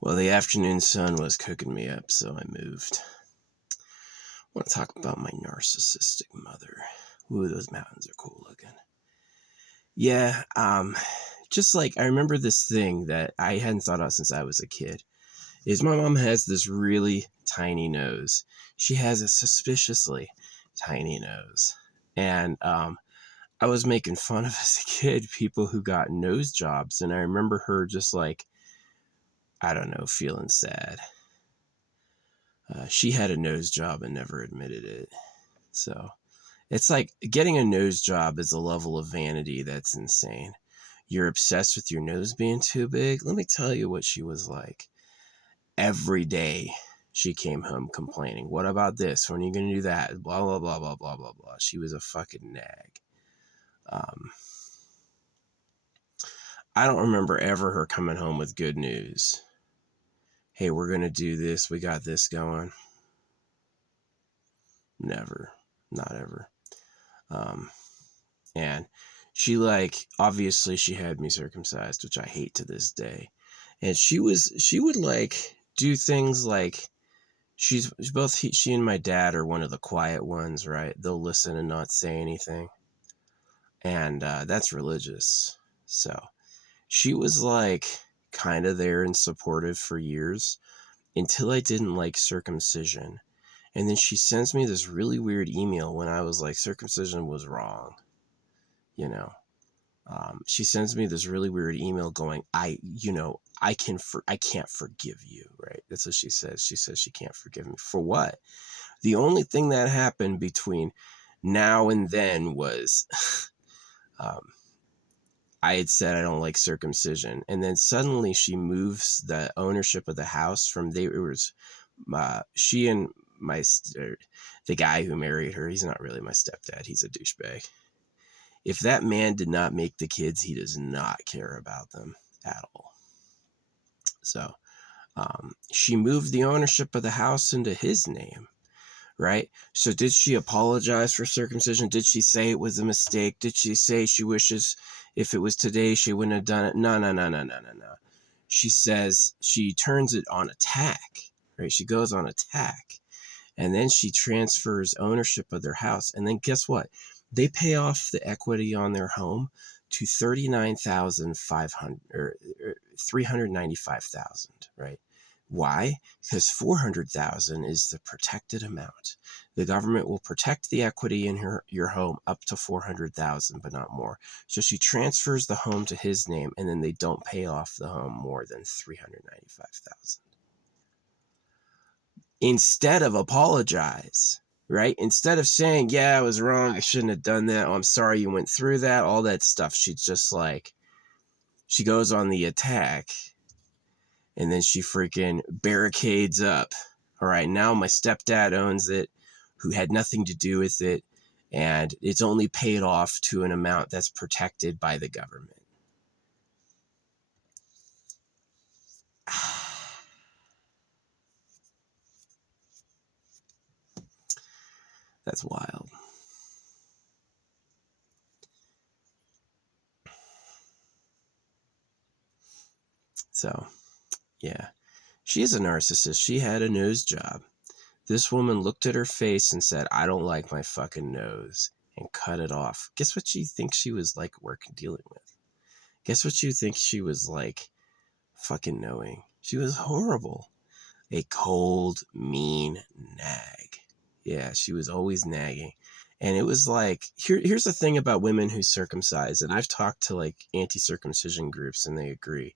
Well, the afternoon sun was cooking me up, so I moved. I want to talk about my narcissistic mother. Ooh, those mountains are cool looking. Yeah, just like I remember this thing that I hadn't thought of since I was a kid. Is my mom has this really tiny nose. She has a suspiciously tiny nose. And I was making fun of as a kid people who got nose jobs, and I remember her just like, I don't know, feeling sad. She had a nose job and never admitted it. So it's like getting a nose job is a level of vanity that's insane. You're obsessed with your nose being too big. Let me tell you what she was like. Every day she came home complaining. What about this? When are you going to do that? Blah, blah, blah, blah, blah, blah, blah. She was a fucking nag. I don't remember ever her coming home with good news. Hey, we're going to do this. We got this going. Never. Not ever. And she obviously she had me circumcised, which I hate to this day. And she would like do things like she and my dad are one of the quiet ones, right? They'll listen and not say anything. And that's religious. So she was like kind of there and supportive for years until I didn't like circumcision. And then she sends me this really weird email when I was like, circumcision was wrong. You know, she sends me this really weird email going, I can't forgive you, right? That's what she says. She says she can't forgive me. For what? The only thing that happened between now and then was I had said I don't like circumcision. And then suddenly she moves the ownership of the house from she and the guy who married her, he's not really my stepdad. He's a douchebag. If that man did not make the kids, he does not care about them at all. So she moved the ownership of the house into his name, right? So did she apologize for circumcision? Did she say it was a mistake? Did she say she wishes if it was today she wouldn't have done it? No. She says she turns it on attack, right? She goes on attack. And then she transfers ownership of their house. And then guess what? They pay off the equity on their home to $39,500 or $395,000, right? Why? Because $400,000 is the protected amount. The government will protect the equity in your home up to $400,000, but not more. So she transfers the home to his name, and then they don't pay off the home more than $395,000. Instead of apologize, right? Instead of saying, yeah, I was wrong, I shouldn't have done that, oh, I'm sorry you went through that, all that stuff, she's just like, she goes on the attack, and then she freaking barricades up. All right, now my stepdad owns it, who had nothing to do with it, and it's only paid off to an amount that's protected by the government. That's wild. So, yeah. She's a narcissist. She had a nose job. This woman looked at her face and said, I don't like my fucking nose, and cut it off. Guess what she thinks she was like dealing with? Guess what you think she was like fucking knowing? She was horrible. A cold, mean nag. Yeah, she was always nagging. And it was like, here's the thing about women who circumcise, and I've talked to like anti-circumcision groups and they agree,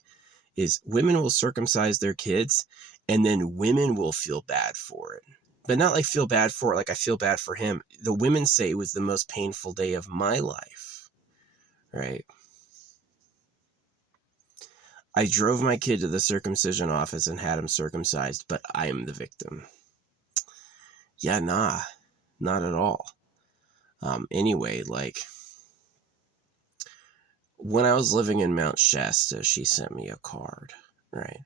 is women will circumcise their kids and then women will feel bad for it. But not like feel bad for it, like I feel bad for him. The women say it was the most painful day of my life, right? I drove my kid to the circumcision office and had him circumcised, but I am the victim. Yeah, nah, not at all. Anyway, like, when I was living in Mount Shasta, she sent me a card, right?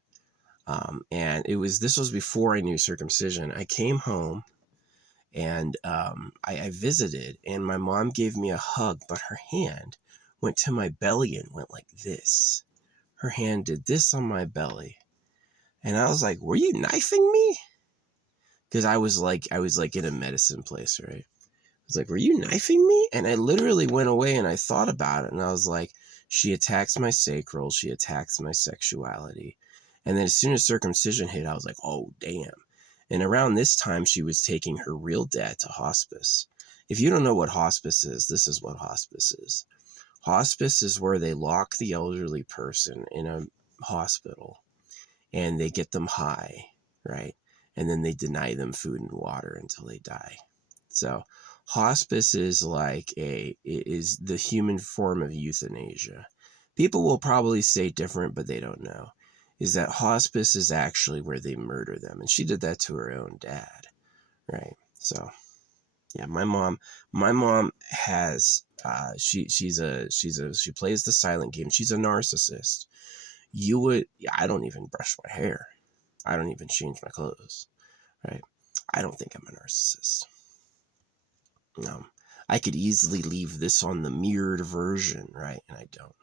And this was before I knew circumcision. I came home and I visited, and my mom gave me a hug, but her hand went to my belly and went like this. Her hand did this on my belly. And I was like, were you knifing me? Because I was like in a medicine place, right? I was like, were you knifing me? And I literally went away and I thought about it. And I was like, she attacks my sacral. She attacks my sexuality. And then as soon as circumcision hit, I was like, oh, damn. And around this time, she was taking her real dad to hospice. If you don't know what hospice is, this is what hospice is. Hospice is where they lock the elderly person in a hospital and they get them high, right? And then they deny them food and water until they die. So hospice is is the human form of euthanasia. People will probably say different, but they don't know. Is that hospice is actually where they murder them. And she did that to her own dad, right? So yeah, my mom has she plays the silent game. She's a narcissist. I don't even brush my hair. I don't even change my clothes, right? I don't think I'm a narcissist. I could easily leave this on the mirrored version, right? And I don't.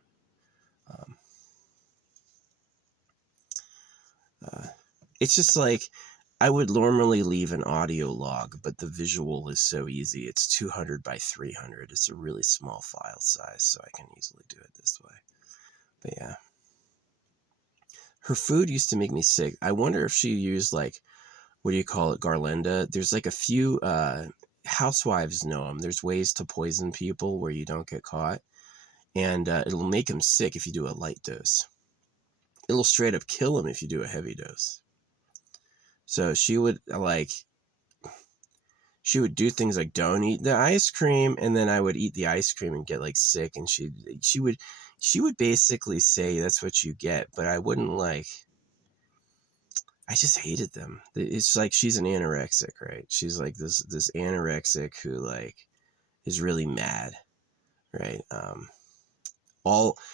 It's just like I would normally leave an audio log, but the visual is so easy. It's 200 by 300. It's a really small file size, so I can easily do it this way. But yeah. Her food used to make me sick. I wonder if she used like, what do you call it, Garlanda? There's like a few housewives know them. There's ways to poison people where you don't get caught. And it'll make them sick if you do a light dose. It'll straight up kill them if you do a heavy dose. So she would do things like don't eat the ice cream, and then I would eat the ice cream and get like sick, and she would basically say that's what you get, but I wouldn't like. I just hated them. It's like she's an anorexic, right? She's like this anorexic who like is really mad, right?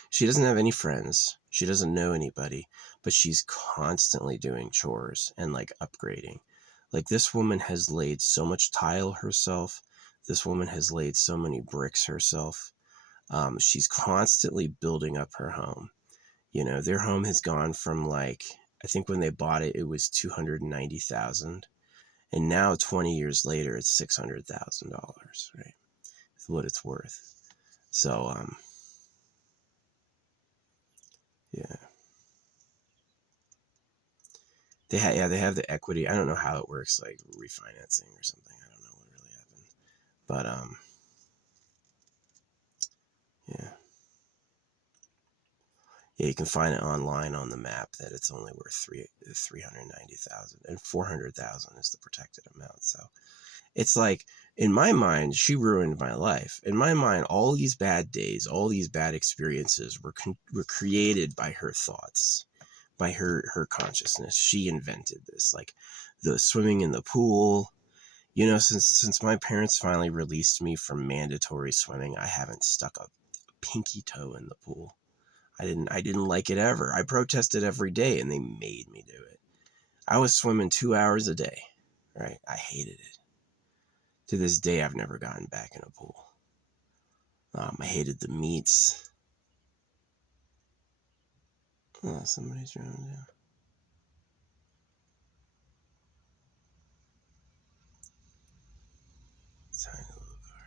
She doesn't have any friends. She doesn't know anybody, but she's constantly doing chores and like upgrading. Like this woman has laid so much tile herself. This woman has laid so many bricks herself. She's constantly building up her home. You know, their home has gone from like, I think when they bought it, it was $290,000. And now 20 years later, it's $600,000, right? It's what it's worth. So, yeah. They have the equity. I don't know how it works, like refinancing or something. I don't know what really happened. But, yeah. Yeah, you can find it online on the map that it's only worth 390,000 and 400,000 is the protected amount. So it's like, in my mind, she ruined my life. In my mind, all these bad days, all these bad experiences were created by her thoughts, by her consciousness. She invented this, like the swimming in the pool. You know, since my parents finally released me from mandatory swimming, I haven't stuck a pinky toe in the pool. I didn't like it ever. I protested every day and they made me do it. I was swimming 2 hours a day, right? I hated it. To this day, I've never gotten back in a pool. I hated the meets. Oh, somebody's driving down. Tiny little car.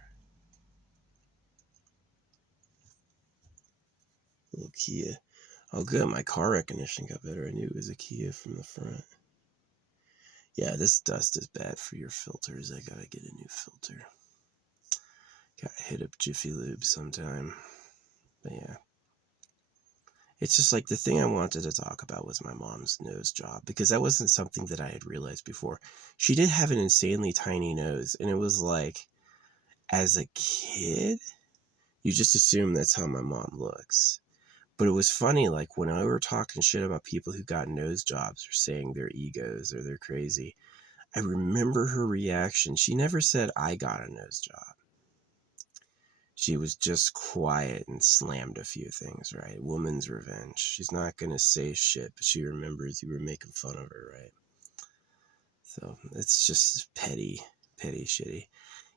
Little Kia. Oh, good. My car recognition got better. I knew it was a Kia from the front. Yeah, this dust is bad for your filters. I gotta get a new filter. Gotta hit up Jiffy Lube sometime. But yeah. It's just like the thing I wanted to talk about was my mom's nose job, because that wasn't something that I had realized before. She did have an insanely tiny nose, and it was like, as a kid, you just assume that's how my mom looks. But it was funny, like when I were talking shit about people who got nose jobs or saying they're egos or they're crazy, I remember her reaction. She never said, I got a nose job. She was just quiet and slammed a few things, right? Woman's revenge. She's not going to say shit, but she remembers you were making fun of her, right? So it's just petty shitty.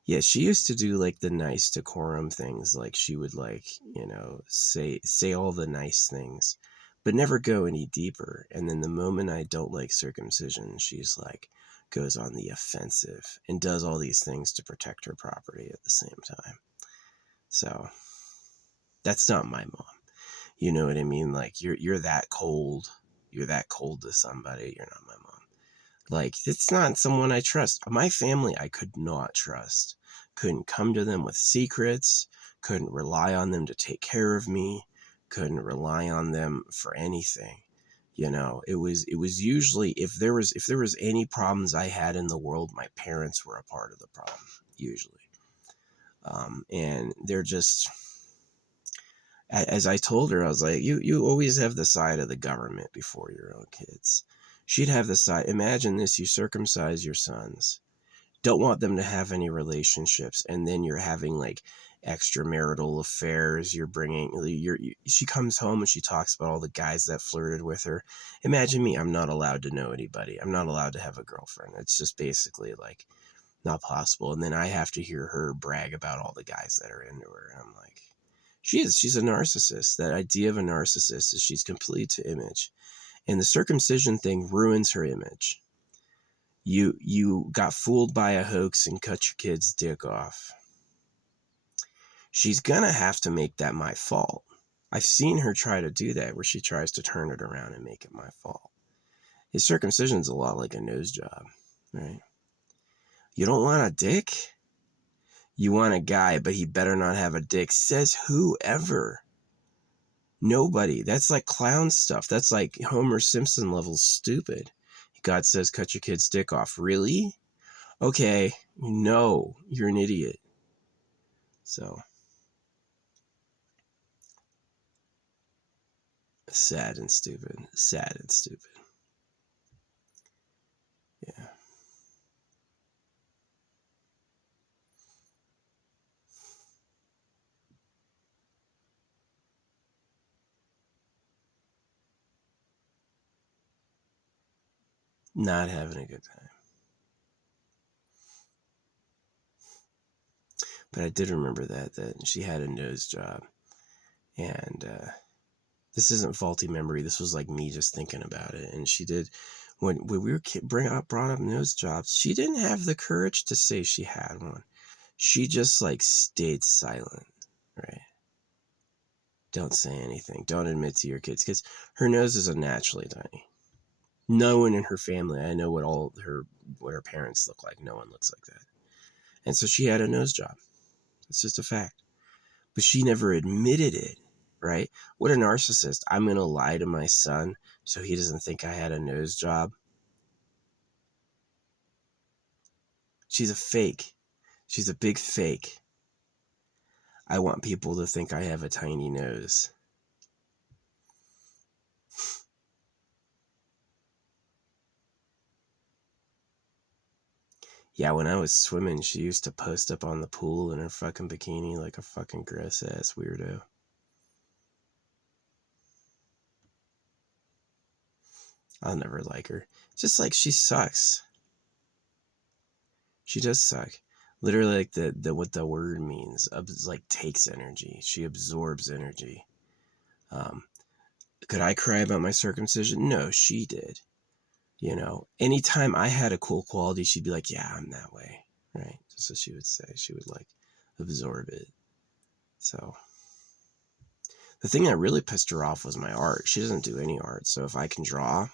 Yeah, she used to do like the nice decorum things. Like she would like, you know, say all the nice things, but never go any deeper. And then the moment I don't like circumcision, she's like, goes on the offensive and does all these things to protect her property at the same time. So that's not my mom. You know what I mean? Like you're that cold. You're that cold to somebody. You're not my mom. Like, it's not someone I trust. My family, I could not trust. Couldn't come to them with secrets. Couldn't rely on them to take care of me. Couldn't rely on them for anything. You know, it was usually, if there was any problems I had in the world, my parents were a part of the problem, usually. And they're just, as I told her, I was like, you always have the side of the government before your own kids. She'd have the side. Imagine this: you circumcise your sons, don't want them to have any relationships, and then you're having like extramarital affairs. She comes home and she talks about all the guys that flirted with her. Imagine me: I'm not allowed to know anybody. I'm not allowed to have a girlfriend. It's just basically like not possible. And then I have to hear her brag about all the guys that are into her. And I'm like, she's a narcissist. That idea of a narcissist is she's complete to image. And the circumcision thing ruins her image. You got fooled by a hoax and cut your kid's dick off. She's gonna have to make that my fault. I've seen her try to do that, where she tries to turn it around and make it my fault. His circumcision's a lot like a nose job, right? You don't want a dick? You want a guy, but he better not have a dick. Says whoever. Nobody. That's like clown stuff. That's like Homer Simpson level stupid. God says cut your kid's dick off. Really? Okay. No, you're an idiot. So sad and stupid. Sad and stupid. Yeah. Not having a good time. But I did remember that she had a nose job. And this isn't faulty memory. This was like me just thinking about it. And she did, when we were brought up nose jobs, she didn't have the courage to say she had one. She just like stayed silent, right? Don't say anything. Don't admit to your kids, because her noses are naturally tiny. No one in her family, I know what her parents look like. No one looks like that. And so she had a nose job. It's just a fact. But she never admitted it, right? What a narcissist. I'm going to lie to my son so he doesn't think I had a nose job. She's a fake. She's a big fake. I want people to think I have a tiny nose. Yeah, when I was swimming, she used to post up on the pool in her fucking bikini like a fucking gross ass weirdo. I'll never like her. Just like she sucks. She does suck. Literally, like the what the word means, like takes energy. She absorbs energy. Could I cry about my circumcision? No, she did. You know, anytime I had a cool quality, she'd be like, yeah, I'm that way. Right? Just as she would say. She would like absorb it. So the thing that really pissed her off was my art. She doesn't do any art. So if I can draw,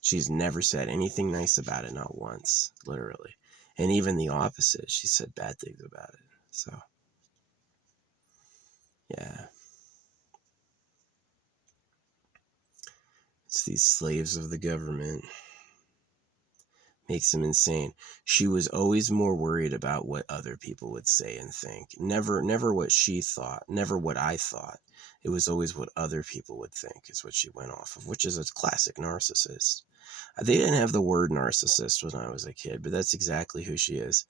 she's never said anything nice about it, not once, literally. And even the opposite, she said bad things about it. So, yeah. It's these slaves of the government. Makes them insane. She was always more worried about what other people would say and think. Never what she thought. Never what I thought. It was always what other people would think is what she went off of, which is a classic narcissist. They didn't have the word narcissist when I was a kid, but that's exactly who she is.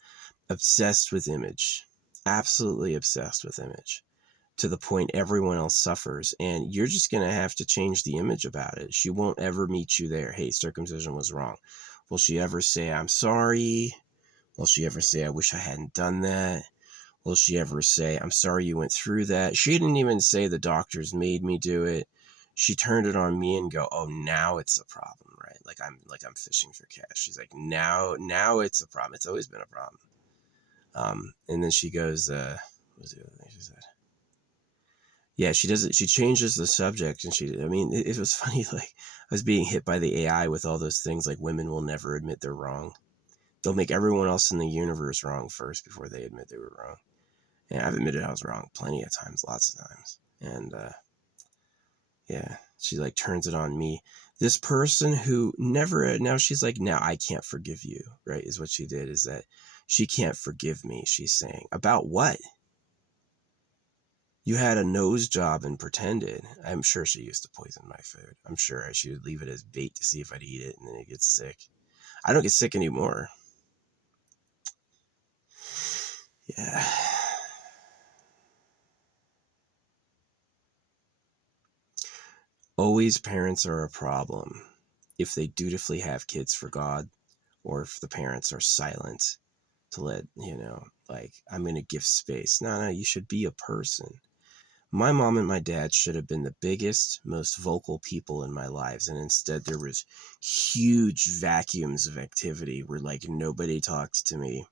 Obsessed with image. Absolutely obsessed with image. To the point everyone else suffers. And you're just going to have to change the image about it. She won't ever meet you there. Hey, circumcision was wrong. Will she ever say, I'm sorry? Will she ever say, I wish I hadn't done that? Will she ever say, I'm sorry you went through that? She didn't even say the doctors made me do it. She turned it on me and go, oh, now it's a problem, right? Like I'm fishing for cash. She's like, now it's a problem. It's always been a problem. And then she goes, what was the other thing she said? Yeah, she does it. She changes the subject, and it was funny. Like, I was being hit by the AI with all those things, like women will never admit they're wrong. They'll make everyone else in the universe wrong first before they admit they were wrong. And I've admitted I was wrong plenty of times, lots of times. And yeah, she like turns it on me. This person who never, now she's like, now I can't forgive you, right? Is what she did, is that she can't forgive me. She's saying, about what? You had a nose job and pretended. I'm sure she used to poison my food. I'm sure she would leave it as bait to see if I'd eat it, and then it gets sick. I don't get sick anymore. Yeah. Always parents are a problem if they dutifully have kids for God, or if the parents are silent to let, like, I'm going to give space. No, you should be a person. My mom and my dad should have been the biggest, most vocal people in my lives, and instead there was huge vacuums of activity where like nobody talked to me.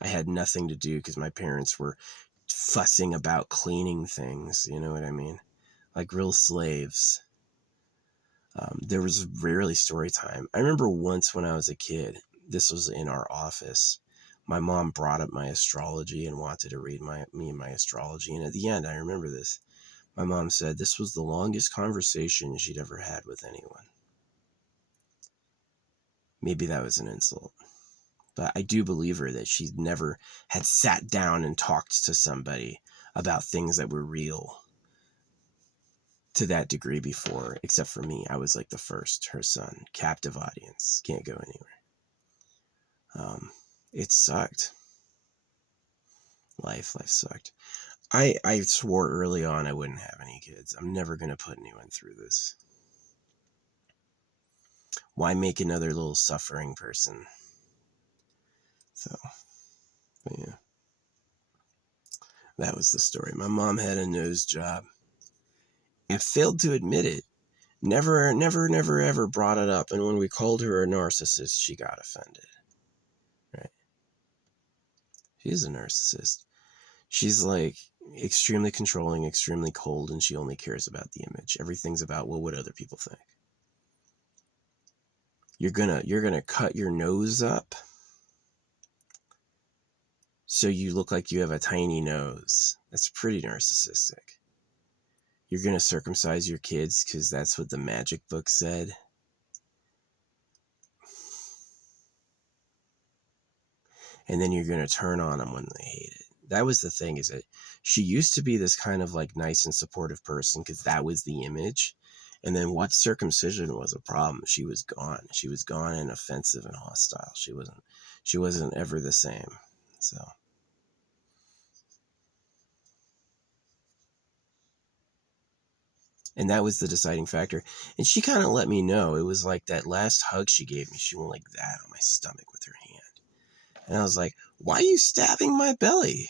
I had nothing to do because my parents were fussing about cleaning things, you know what I mean? Like real slaves. There was rarely story time. I remember once when I was a kid, this was in our office, my mom brought up my astrology and wanted to read me and my astrology, and at the end, I remember this. My mom said this was the longest conversation she'd ever had with anyone. Maybe that was an insult, but I do believe her that she never had sat down and talked to somebody about things that were real to that degree before, except for me. I was like the first, her son, captive audience, can't go anywhere. It sucked. Life sucked. I swore early on I wouldn't have any kids. I'm never going to put anyone through this. Why make another little suffering person? So, but yeah. That was the story. My mom had a nose job and failed to admit it. Never, ever brought it up. And when we called her a narcissist, she got offended. Right? She's a narcissist. She's like extremely controlling, extremely cold, and she only cares about the image. Everything's about, well, what other people think. You're gonna cut your nose up so you look like you have a tiny nose. That's pretty narcissistic. You're gonna circumcise your kids because that's what the magic book said. And then you're gonna turn on them when they hate it. That was the thing, is that she used to be this kind of like nice and supportive person because that was the image. And then once circumcision was a problem, she was gone. She was gone and offensive and hostile. She wasn't ever the same. So. And that was the deciding factor. And she kind of let me know. It was like that last hug she gave me. She went like that on my stomach with her hand. And I was like, why are you stabbing my belly?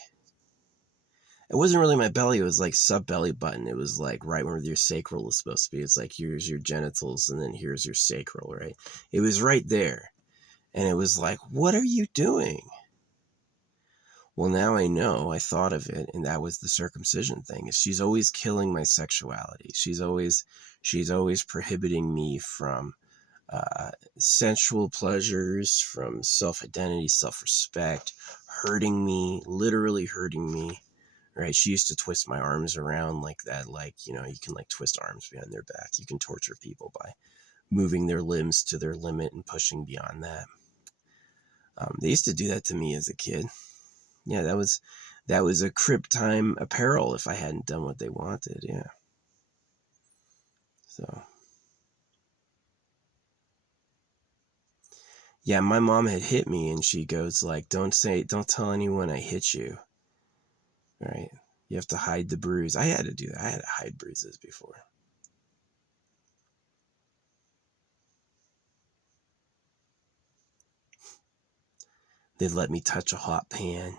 It wasn't really my belly. It was like sub-belly button. It was like right where your sacral is supposed to be. It's like, here's your genitals and then here's your sacral, right? It was right there. And it was like, what are you doing? Well, now I know. I thought of it, and that was the circumcision thing. She's always killing my sexuality. She's always prohibiting me from sensual pleasures, from self-identity, self-respect, hurting me, literally hurting me. Right? She used to twist my arms around like that. Like, you can like twist arms behind their back. You can torture people by moving their limbs to their limit and pushing beyond that. They used to do that to me as a kid. Yeah, that was a crib time apparel if I hadn't done what they wanted. Yeah. So. Yeah, my mom had hit me, and she goes like, don't tell anyone I hit you. Right? You have to hide the bruise. I had to do that. I had to hide bruises before. They'd let me touch a hot pan.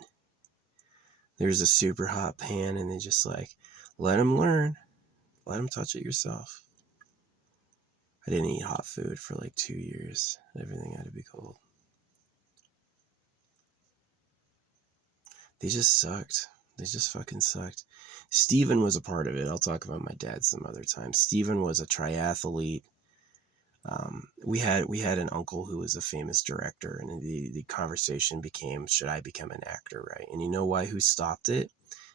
There's a super hot pan, and they just like, let him learn. Let him touch it yourself. I didn't eat hot food for like 2 years. Everything had to be cold. They just sucked. They just fucking sucked. Steven was a part of it. I'll talk about my dad some other time. Steven was a triathlete. We had an uncle who was a famous director, and the conversation became, should I become an actor, right? And you know why? Who stopped it?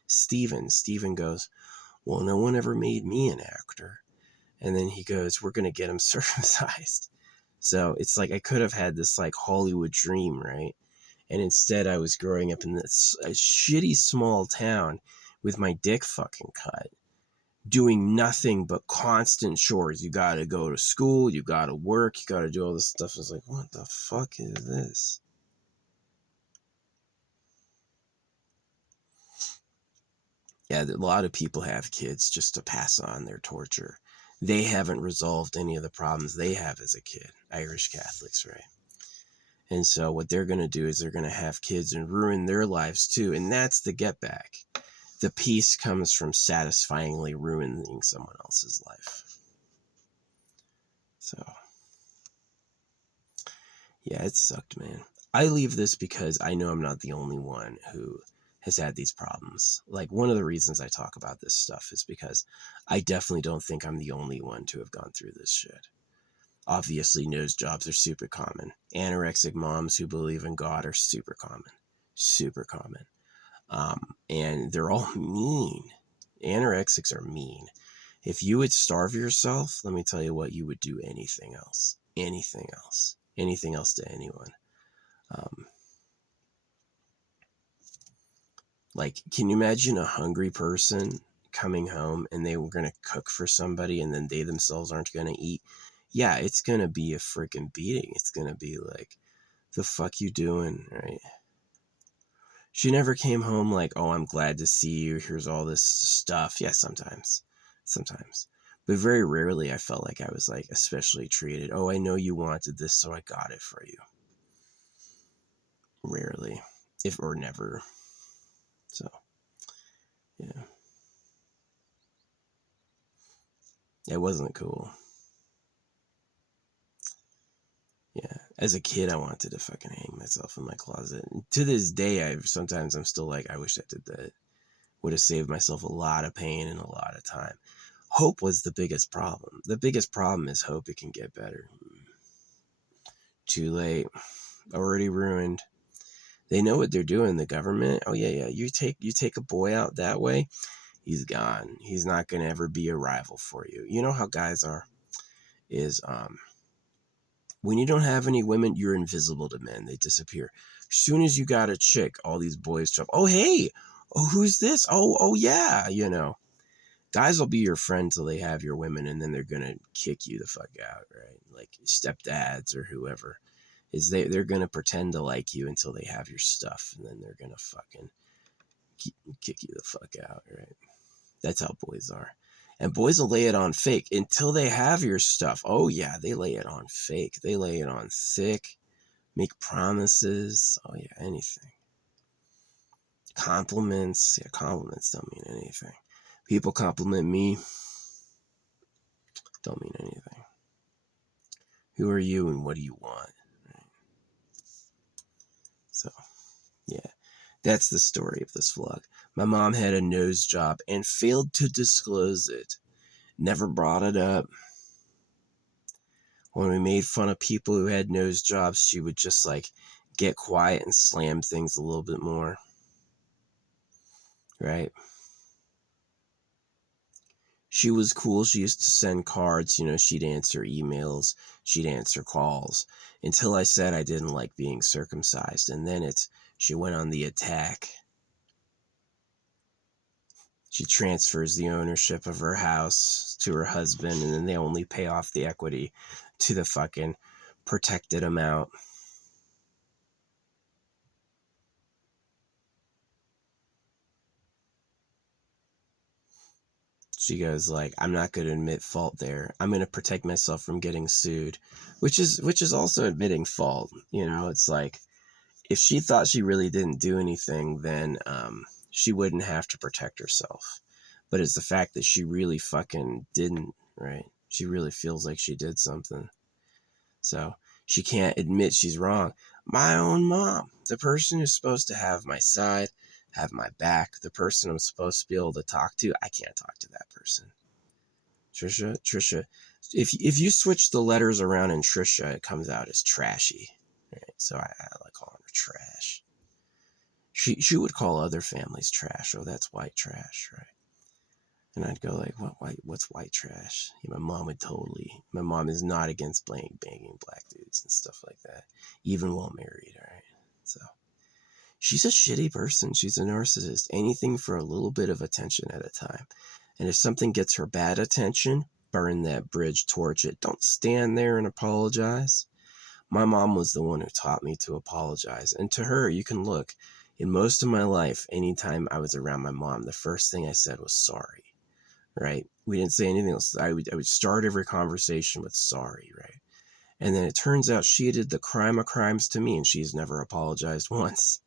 Steven. Steven goes, well, no one ever made me an actor. And then he goes, we're going to get him circumcised. So it's like I could have had this like Hollywood dream, right? And instead I was growing up in this shitty small town with my dick fucking cut, doing nothing but constant chores. You got to go to school, you got to work, you got to do all this stuff. It's like, what the fuck is this? Yeah, a lot of people have kids just to pass on their torture. They haven't resolved any of the problems they have as a kid. Irish Catholics, right? And so what they're going to do is they're going to have kids and ruin their lives too. And that's the get back. The peace comes from satisfyingly ruining someone else's life. So, yeah, it sucked, man. I leave this because I know I'm not the only one who has had these problems. Like, one of the reasons I talk about this stuff is because I definitely don't think I'm the only one to have gone through this shit. Obviously, nose jobs are super common. Anorexic moms who believe in God are super common. Super common. And they're all mean. Anorexics are mean. If you would starve yourself, let me tell you what, you would do anything else. Anything else. Anything else to anyone. Like, can you imagine a hungry person coming home and they were going to cook for somebody and then they themselves aren't going to eat? Yeah, it's going to be a freaking beating. It's going to be like, the fuck you doing, right? She never came home like, oh, I'm glad to see you. Here's all this stuff. Yeah, sometimes. But very rarely I felt like I was like especially treated. Oh, I know you wanted this, so I got it for you. Rarely. If or never. So, yeah. It wasn't cool. Yeah. As a kid, I wanted to fucking hang myself in my closet. And to this day, sometimes I'm still like, I wish I did that. Would have saved myself a lot of pain and a lot of time. Hope was the biggest problem. The biggest problem is hope it can get better. Too late. Already ruined. They know what they're doing, the government. Oh yeah. You take a boy out that way, he's gone. He's not gonna ever be a rival for you. You know how guys are, is when you don't have any women, you're invisible to men. They disappear. As soon as you got a chick, all these boys jump. Oh hey, oh who's this? Oh yeah, you know. Guys will be your friend till they have your women, and then they're gonna kick you the fuck out, right? Like stepdads or whoever. Is they're gonna pretend to like you until they have your stuff, and then they're gonna fucking kick you the fuck out, right? That's how boys are. And boys will lay it on fake until they have your stuff. Oh yeah, they lay it on fake. They lay it on thick, make promises. Oh yeah, anything. Compliments. Yeah, compliments don't mean anything. People compliment me, don't mean anything. Who are you and what do you want? Right? So, yeah, that's the story of this vlog. My mom had a nose job and failed to disclose it. Never brought it up. When we made fun of people who had nose jobs, she would just like get quiet and slam things a little bit more. Right? She was cool. She used to send cards, you know, she'd answer emails, she'd answer calls, until I said I didn't like being circumcised. And then she went on the attack. She transfers the ownership of her house to her husband, and then they only pay off the equity to the fucking protected amount. She goes like, I'm not going to admit fault there. I'm going to protect myself from getting sued, which is also admitting fault. You know, it's like, if she thought she really didn't do anything, then she wouldn't have to protect herself. But it's the fact that she really fucking didn't, right? She really feels like she did something. So she can't admit she's wrong. My own mom, the person who's supposed to have my side, have my back, the person I'm supposed to be able to talk to, I can't talk to that person. Trisha, if you switch the letters around in Trisha, it comes out as trashy. Right? So I like calling her trash. She would call other families trash. Oh, that's white trash, right? And I'd go like, what's white trash? My mom is not against banging black dudes and stuff like that, even while married, all right? So she's a shitty person. She's a narcissist. Anything for a little bit of attention at a time. And if something gets her bad attention, burn that bridge, torch it. Don't stand there and apologize. My mom was the one who taught me to apologize. And to her, you can look, in most of my life, anytime I was around my mom, the first thing I said was sorry. Right? We didn't say anything else. I would start every conversation with sorry, right? And then it turns out she did the crime of crimes to me, and she's never apologized once.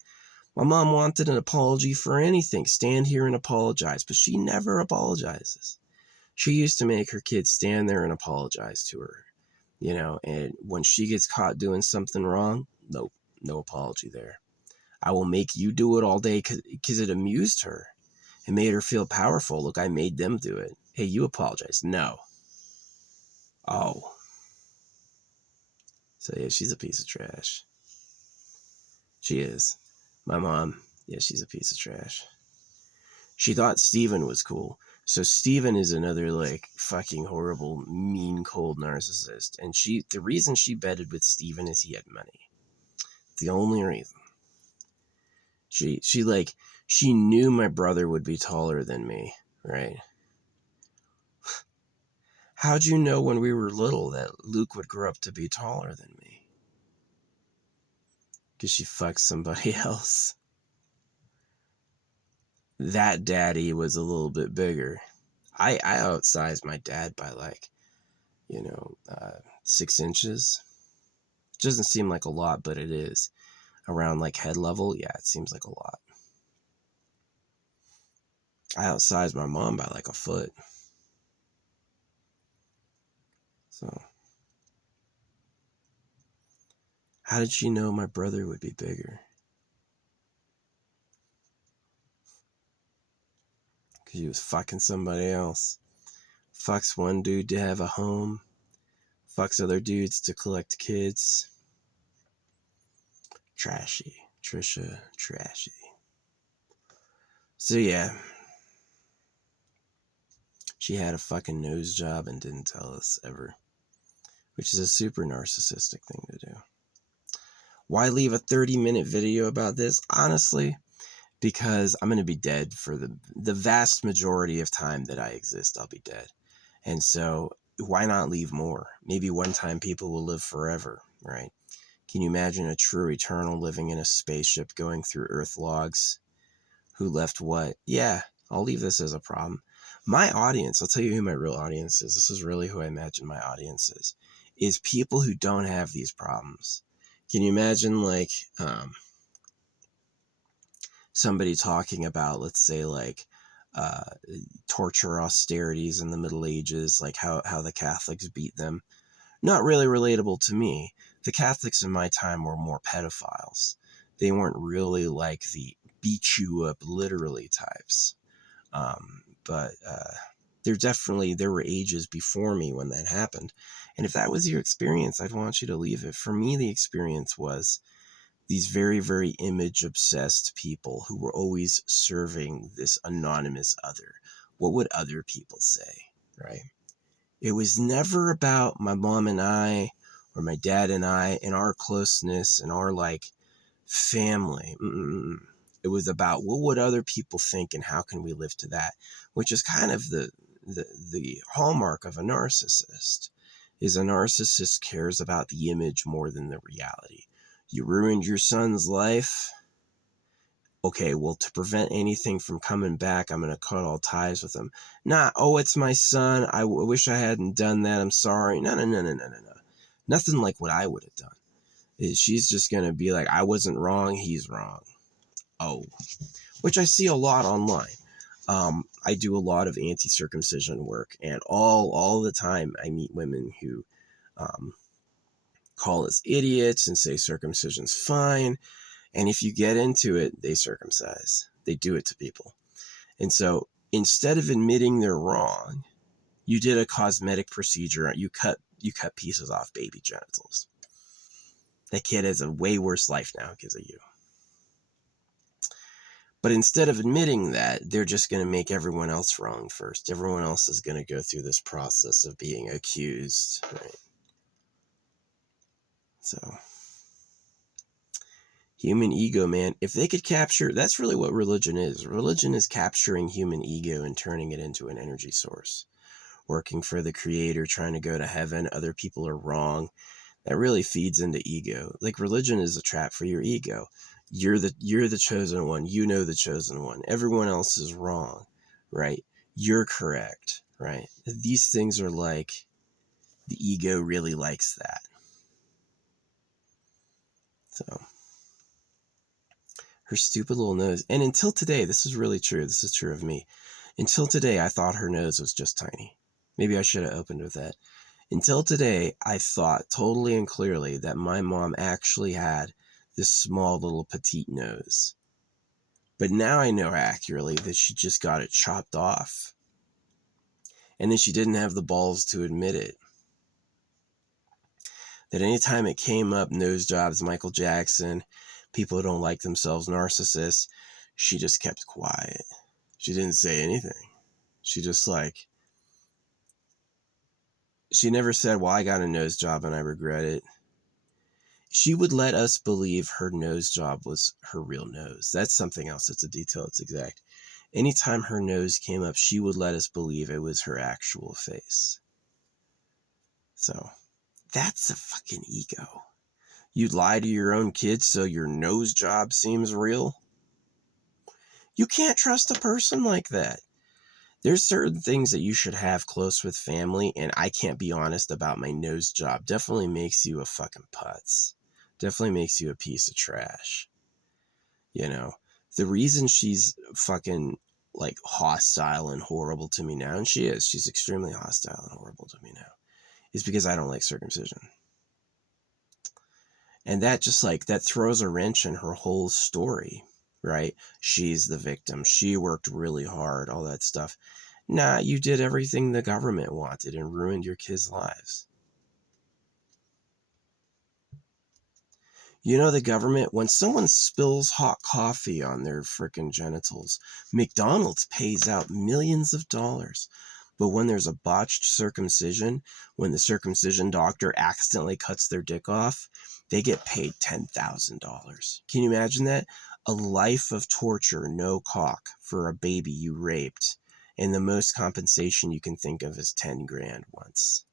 My mom wanted an apology for anything. Stand here and apologize, but she never apologizes. She used to make her kids stand there and apologize to her, and when she gets caught doing something wrong, nope, no apology there. I will make you do it all day because it amused her. It made her feel powerful. Look, I made them do it. Hey, you apologize. No. Oh. So, yeah, she's a piece of trash. She is. My mom, yeah, she's a piece of trash. She thought Steven was cool. So Steven is another, like, fucking horrible, mean, cold narcissist. And the reason she bedded with Steven is he had money. The only reason. She knew my brother would be taller than me, right? How'd you know when we were little that Luke would grow up to be taller than me? Because she fucked somebody else. That daddy was a little bit bigger. I outsized my dad by 6 inches. It doesn't seem like a lot, but it is. Around like head level, yeah, it seems like a lot. I outsized my mom by like a foot. So, how did she know my brother would be bigger? Because he was fucking somebody else. Fucks one dude to have a home. Fucks other dudes to collect kids. Trashy. Trisha, trashy. So yeah. She had a fucking nose job and didn't tell us ever. Which is a super narcissistic thing to do. Why leave a 30-minute video about this? Honestly, because I'm going to be dead for the vast majority of time that I exist. I'll be dead. And so why not leave more? Maybe one time people will live forever, right? Can you imagine a true eternal living in a spaceship going through Earth logs? Who left what? Yeah, I'll leave this as a problem. My audience, I'll tell you who my real audience is. This is really who I imagine my audience is people who don't have these problems. Can you imagine somebody talking about, let's say, torture austerities in the Middle Ages, like how the Catholics beat them? Not really relatable to me. The Catholics in my time were more pedophiles. They weren't really like the beat you up literally types. But there were ages before me when that happened. And if that was your experience, I'd want you to leave it. For me, the experience was these very, very image-obsessed people who were always serving this anonymous other. What would other people say, right? It was never about my mom and I or my dad and I and our closeness and our, family. It was about what would other people think and how can we live to that, which is kind of the hallmark of a narcissist. Is a narcissist cares about the image more than the reality. You ruined your son's life. Okay, well, to prevent anything from coming back, I'm going to cut all ties with him. It's my son. I wish I hadn't done that. I'm sorry. No. Nothing like what I would have done. She's just going to be like, I wasn't wrong. He's wrong. Oh, which I see a lot online. I do a lot of anti-circumcision work, and all the time I meet women who call us idiots and say circumcision's fine. And if you get into it, they circumcise. They do it to people. And so instead of admitting they're wrong, you did a cosmetic procedure. You cut pieces off baby genitals. That kid has a way worse life now because of you. But instead of admitting that, they're just going to make everyone else wrong first. Everyone else is going to go through this process of being accused, right? So, human ego, man. If they could capture, that's really what religion is. Religion is capturing human ego and turning it into an energy source. Working for the creator, trying to go to heaven, other people are wrong. That really feeds into ego. Like, religion is a trap for your ego. You're the chosen one. You know the chosen one. Everyone else is wrong, right? You're correct, right? These things are like, the ego really likes that. So, her stupid little nose. And until today, this is really true. This is true of me. Until today, I thought her nose was just tiny. Maybe I should have opened with that. Until today, I thought totally and clearly that my mom actually had this small little petite nose. But now I know accurately that she just got it chopped off. And then she didn't have the balls to admit it. That anytime it came up, nose jobs, Michael Jackson, people who don't like themselves, narcissists, she just kept quiet. She didn't say anything. She just she never said, well, I got a nose job and I regret it. She would let us believe her nose job was her real nose. That's something else. It's a detail. It's exact. Anytime her nose came up, she would let us believe it was her actual face. So that's a fucking ego. You'd lie to your own kids so your nose job seems real. You can't trust a person like that. There's certain things that you should have close with family, and I can't be honest about my nose job. Definitely makes you a fucking putz. Definitely makes you a piece of trash. You know, the reason she's fucking like hostile and horrible to me now, and she's extremely hostile and horrible to me now, is because I don't like circumcision. And that just that throws a wrench in her whole story, right? She's the victim. She worked really hard, all that stuff. Nah, you did everything the government wanted and ruined your kids' lives. You know, the government, when someone spills hot coffee on their frickin' genitals, McDonald's pays out millions of dollars. But when there's a botched circumcision, when the circumcision doctor accidentally cuts their dick off, they get paid $10,000. Can you imagine that? A life of torture, no cock, for a baby you raped. And the most compensation you can think of is 10 grand once.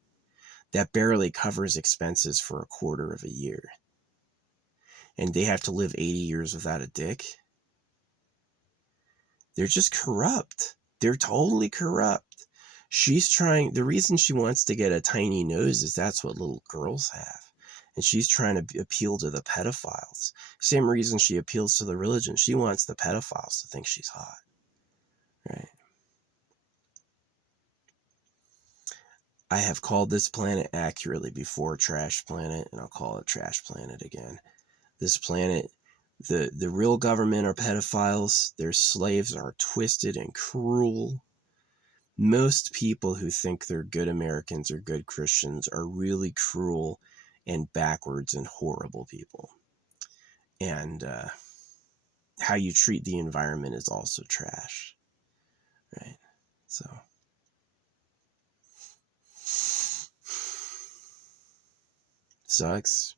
That barely covers expenses for a quarter of a year. And they have to live 80 years without a dick. They're just corrupt. They're totally corrupt. The reason she wants to get a tiny nose is that's what little girls have. And she's trying to appeal to the pedophiles. Same reason she appeals to the religion. She wants the pedophiles to think she's hot. Right? I have called this planet accurately before Trash Planet, and I'll call it Trash Planet again. This planet, the real government are pedophiles. Their slaves are twisted and cruel. Most people who think they're good Americans or good Christians are really cruel and backwards and horrible people. And how you treat the environment is also trash. Right? So sucks.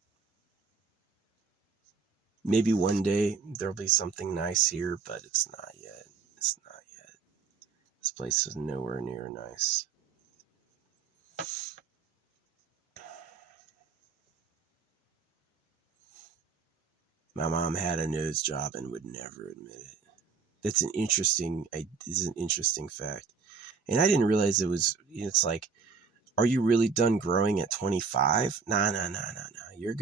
Maybe one day there'll be something nice here, but it's not yet. It's not yet. This place is nowhere near nice. My mom had a nose job and would never admit it. That's an interesting fact. And I didn't realize it was, it's like, are you really done growing at 25? Nah. You're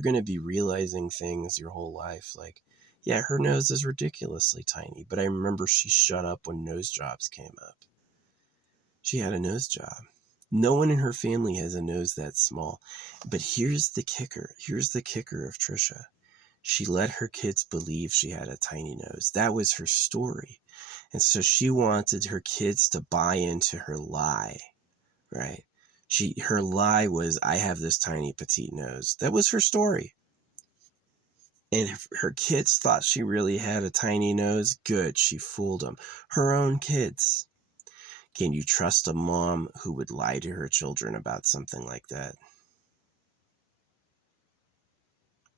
gonna be realizing things your whole life. Like, Yeah, her nose is ridiculously tiny, but I remember she shut up when nose jobs came up. She had a nose job. No one in her family has a nose that small. But here's the kicker. Here's the kicker of Trisha. She let her kids believe she had a tiny nose. That was her story. And so she wanted her kids to buy into her lie, right? Her lie was, I have this tiny petite nose. That was her story. And if her kids thought she really had a tiny nose, good, she fooled them. Her own kids. Can you trust a mom who would lie to her children about something like that?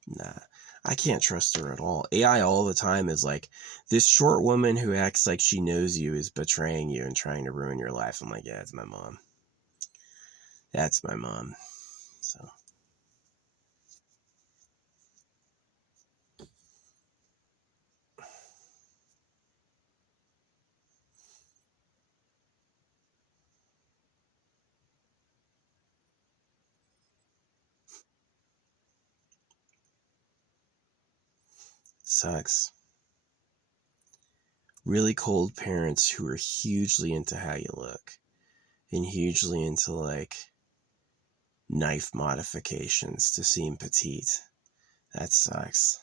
Nah, I can't trust her at all. AI all the time is like, this short woman who acts like she knows you is betraying you and trying to ruin your life. I'm like, yeah, it's my mom. That's my mom. So. Sucks. Really cold parents who are hugely into how you look and hugely into like knife modifications to seem petite. That sucks.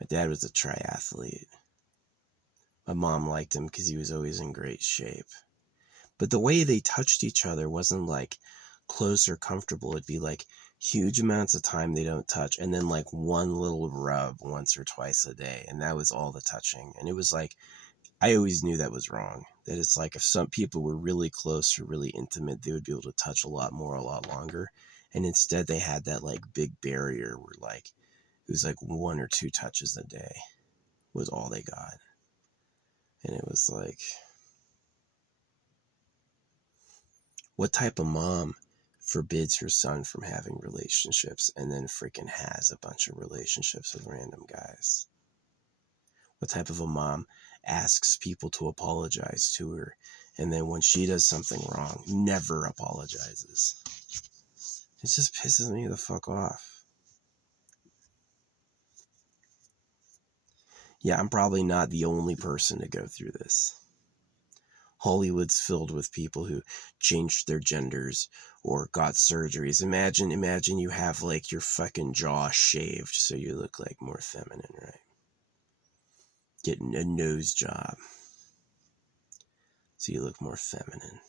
My dad was a triathlete. My mom liked him because he was always in great shape. But the way they touched each other wasn't like close or comfortable. It'd be like huge amounts of time they don't touch, and then like one little rub once or twice a day, and that was all the touching. And it was like, I always knew that was wrong. That it's like if some people were really close or really intimate, they would be able to touch a lot more, a lot longer. And instead they had that like big barrier where like it was like one or two touches a day was all they got. And it was like, what type of mom forbids her son from having relationships and then freaking has a bunch of relationships with random guys? What type of a mom asks people to apologize to her and then when she does something wrong, never apologizes? It just pisses me the fuck off. Yeah, I'm probably not the only person to go through this. Hollywood's filled with people who changed their genders or got surgeries. Imagine you have like your fucking jaw shaved so you look like more feminine, right? Getting a nose job so you look more feminine.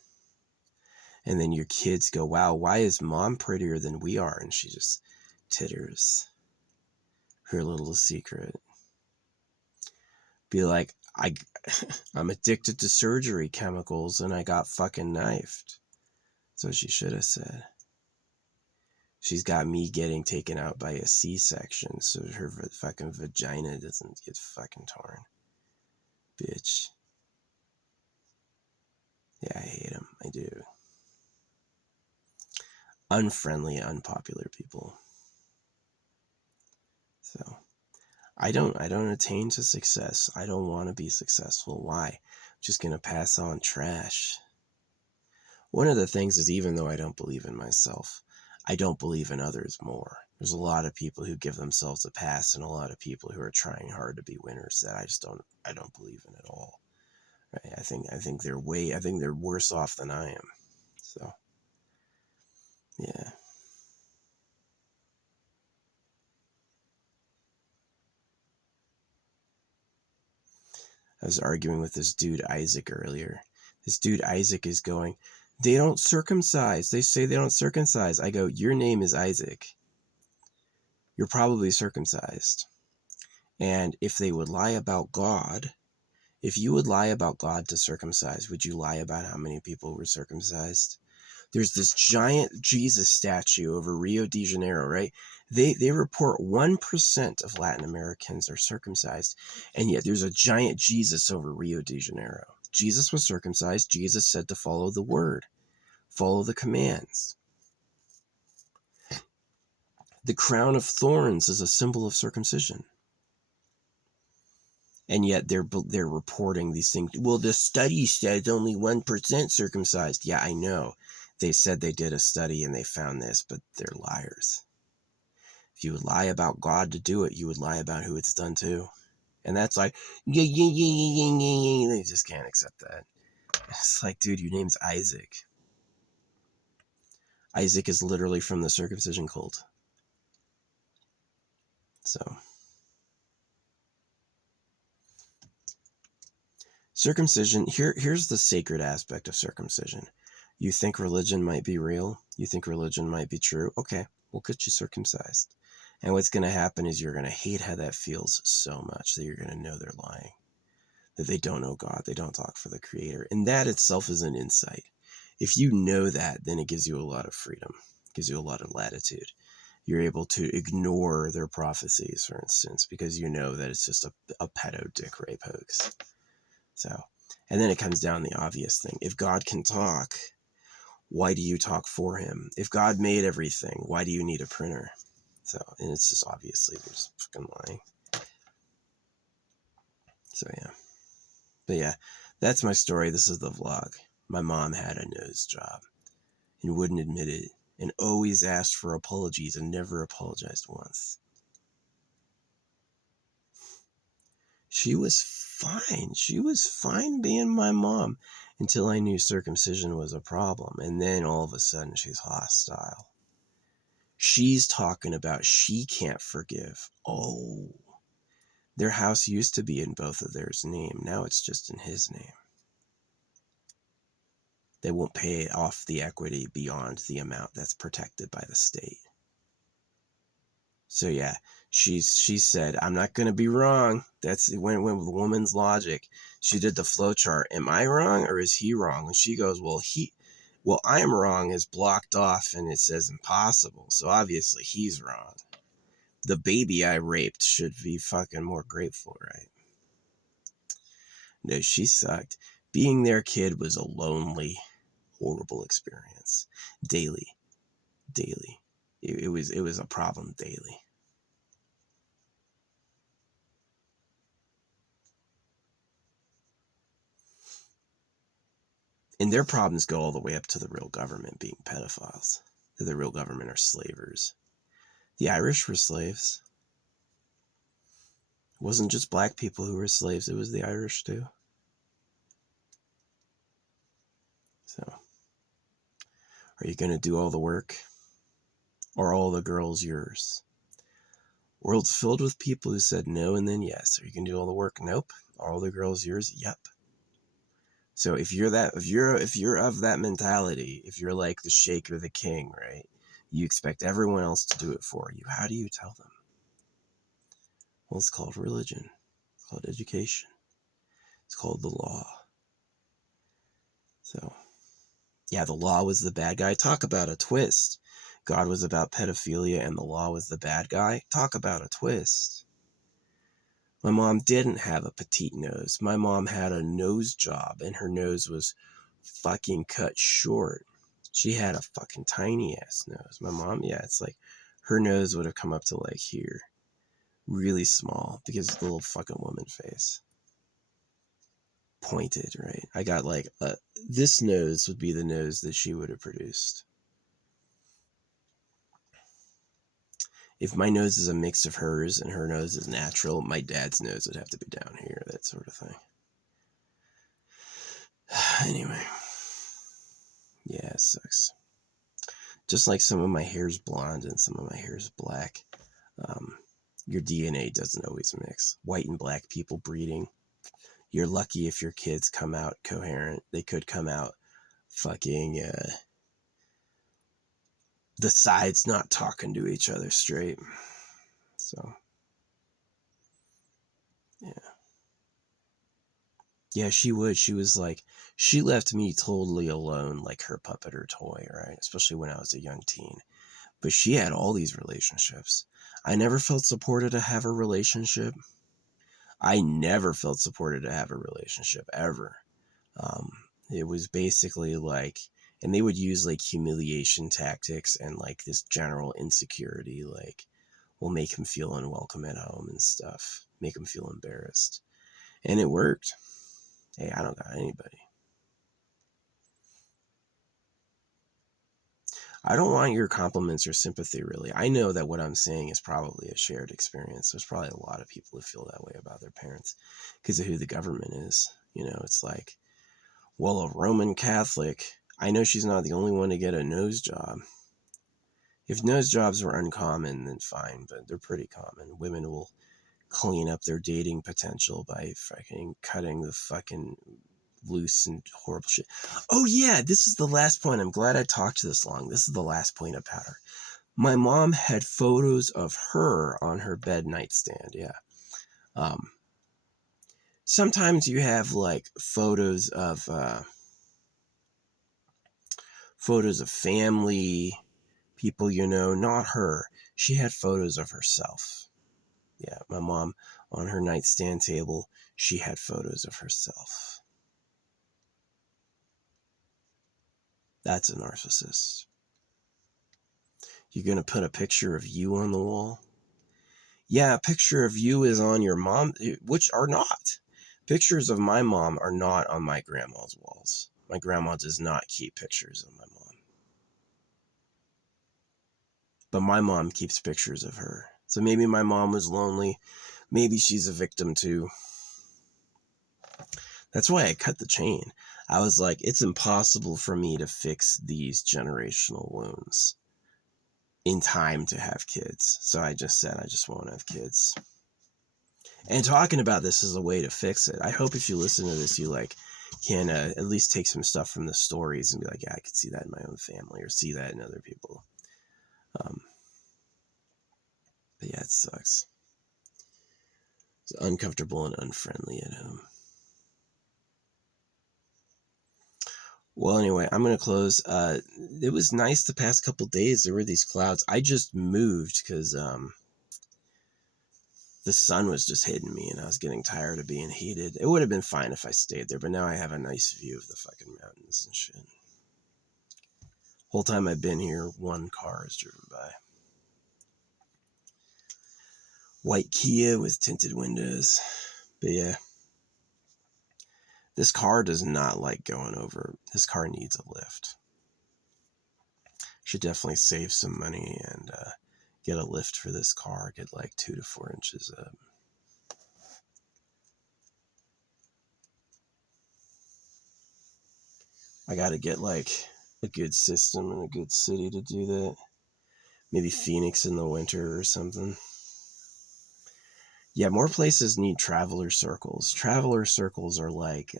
And then your kids go, wow, why is mom prettier than we are? And she just titters. Her little secret. Be like, I'm addicted to surgery chemicals and I got fucking knifed. That's what she should have said. She's got me getting taken out by a C-section so her fucking vagina doesn't get fucking torn. Bitch. Yeah, I hate him. I do. Unfriendly, unpopular people. So, I don't attain to success. I don't want to be successful. Why? I'm just going to pass on trash. One of the things is, even though I don't believe in myself, I don't believe in others more. There's a lot of people who give themselves a pass and a lot of people who are trying hard to be winners that I don't believe in at all. Right? I think they're worse off than I am. So, yeah. I was arguing with this dude Isaac earlier. This dude Isaac is going, they don't circumcise. They say they don't circumcise. I go, your name is Isaac. You're probably circumcised. And if they would lie about God, if you would lie about God to circumcise, would you lie about how many people were circumcised? There's this giant Jesus statue over Rio de Janeiro, right? They report 1% of Latin Americans are circumcised, and yet there's a giant Jesus over Rio de Janeiro. Jesus was circumcised. Jesus said to follow the word, follow the commands. The crown of thorns is a symbol of circumcision. And yet they're reporting these things. Well, the study says only 1% circumcised. Yeah, I know. They said they did a study and they found this, but they're liars. If you would lie about God to do it, you would lie about who it's done to. And that's like, yeah, yeah, yeah, yeah, yeah, yeah, yeah. They just can't accept that. It's like, dude, your name's Isaac. Isaac is literally from the circumcision cult. So, circumcision, here's the sacred aspect of circumcision. You think religion might be real? You think religion might be true? Okay, we'll get you circumcised. And what's going to happen is you're going to hate how that feels so much that you're going to know they're lying, that they don't know God, they don't talk for the Creator. And that itself is an insight. If you know that, then it gives you a lot of freedom, it gives you a lot of latitude. You're able to ignore their prophecies, for instance, because you know that it's just a pedo dick rape hoax. So, and then it comes down the obvious thing. If God can talk, why do you talk for him? If God made everything, why do you need a printer? So, and it's just obviously they're just fucking lying. So, yeah. But yeah, that's my story. This is the vlog. My mom had a nose job and wouldn't admit it and always asked for apologies and never apologized once. She was fine. She was fine being my mom until I knew circumcision was a problem. And then all of a sudden she's hostile. She's talking about she can't forgive. Oh, their house used to be in both of theirs name. Now it's just in his name. They won't pay off the equity beyond the amount that's protected by the state. So yeah, she said, I'm not going to be wrong. That's when with the woman's logic. She did the flow chart. Am I wrong or is he wrong? And she goes, well, I'm wrong is blocked off and it says impossible. So obviously he's wrong. The baby I raped should be fucking more grateful, right? No, she sucked. Being their kid was a lonely, horrible experience. Daily. It was a problem daily. And their problems go all the way up to the real government being pedophiles. The real government are slavers. The Irish were slaves. It wasn't just black people who were slaves, it was the Irish too. So, are you going to do all the work? Or are all the girls yours? World's filled with people who said no and then yes. Are you going to do all the work? Nope. Are all the girls yours? Yep. So if you're of that mentality, if you're like the sheikh or the king, right? You expect everyone else to do it for you. How do you tell them? Well, it's called religion. It's called education. It's called the law. So, yeah, the law was the bad guy. Talk about a twist. God was about pedophilia and the law was the bad guy. Talk about a twist. My mom didn't have a petite nose. My mom had a nose job and her nose was fucking cut short. She had a fucking tiny ass nose. My mom, yeah, it's like her nose would have come up to like here. Really small because of the little fucking woman face. Pointed, right? I got like this nose would be the nose that she would have produced. If my nose is a mix of hers and her nose is natural, my dad's nose would have to be down here, that sort of thing. Anyway. Yeah, it sucks. Just like some of my hair's blonde and some of my hair's black. Your DNA doesn't always mix. White and black people breeding. You're lucky if your kids come out coherent. They could come out fucking the sides not talking to each other straight. So, yeah. Yeah, she would. She was like, she left me totally alone, like her puppet or toy, right? Especially when I was a young teen. But she had all these relationships. I never felt supported to have a relationship. I never felt supported to have a relationship, ever. It was basically like, and they would use like humiliation tactics and like this general insecurity, like, we'll make him feel unwelcome at home and stuff, make him feel embarrassed. And it worked. Hey, I don't got anybody. I don't want your compliments or sympathy, really. I know that what I'm saying is probably a shared experience. There's probably a lot of people who feel that way about their parents because of who the government is. You know, it's like, well, a Roman Catholic, I know she's not the only one to get a nose job. If nose jobs were uncommon, then fine, but they're pretty common. Women will clean up their dating potential by fucking cutting the fucking loose and horrible shit. Oh yeah, this is the last point. I'm glad I talked this long. This is the last point about her. My mom had photos of her on her bed nightstand. Yeah. Sometimes you have like photos of family, people you know, not her. She had photos of herself. Yeah, my mom on her nightstand table, she had photos of herself. That's a narcissist. You're going to put a picture of you on the wall? Yeah, a picture of you is on your mom, which are not. Pictures of my mom are not on my grandma's walls. My grandma does not keep pictures of my mom. But my mom keeps pictures of her. So maybe my mom was lonely. Maybe she's a victim too. That's why I cut the chain. I was like, it's impossible for me to fix these generational wounds in time to have kids. So I just said, I just won't have kids. And talking about this is a way to fix it. I hope if you listen to this, you like can at least take some stuff from the stories and be like, yeah, I could see that in my own family or see that in other people. But yeah, it sucks. It's uncomfortable and unfriendly at home. Well, anyway, I'm going to close. It was nice the past couple days. There were these clouds. I just moved because the sun was just hitting me and I was getting tired of being heated. It would have been fine if I stayed there, but now I have a nice view of the fucking mountains and shit. Whole time I've been here, one car has driven by. White Kia with tinted windows. But yeah. This car does not like going over. This car needs a lift. Should definitely save some money and get a lift for this car. Get like 2 to 4 inches up. I got to get like a good system and a good city to do that. Maybe Phoenix in the winter or something. Yeah, more places need traveler circles. Traveler circles are like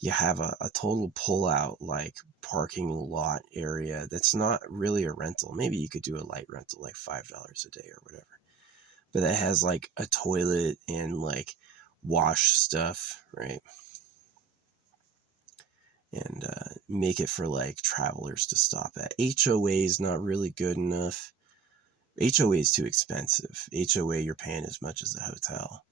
you have a total pull-out like parking lot area that's not really a rental. Maybe you could do a light rental, like $5 a day or whatever. But that has like a toilet and like wash stuff, right? And make it for like travelers to stop at. HOA is not really good enough. HOA is too expensive. HOA, you're paying as much as a hotel.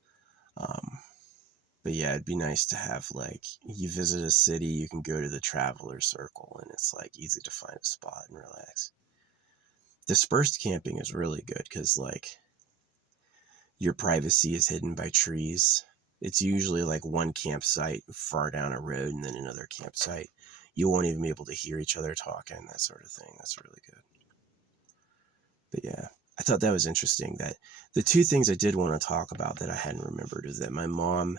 But yeah, it'd be nice to have like, you visit a city, you can go to the traveler circle and it's like easy to find a spot and relax. Dispersed camping is really good because like your privacy is hidden by trees. It's usually like one campsite far down a road and then another campsite. You won't even be able to hear each other talking, that sort of thing. That's really good. But yeah, I thought that was interesting that the two things I did want to talk about that I hadn't remembered is that my mom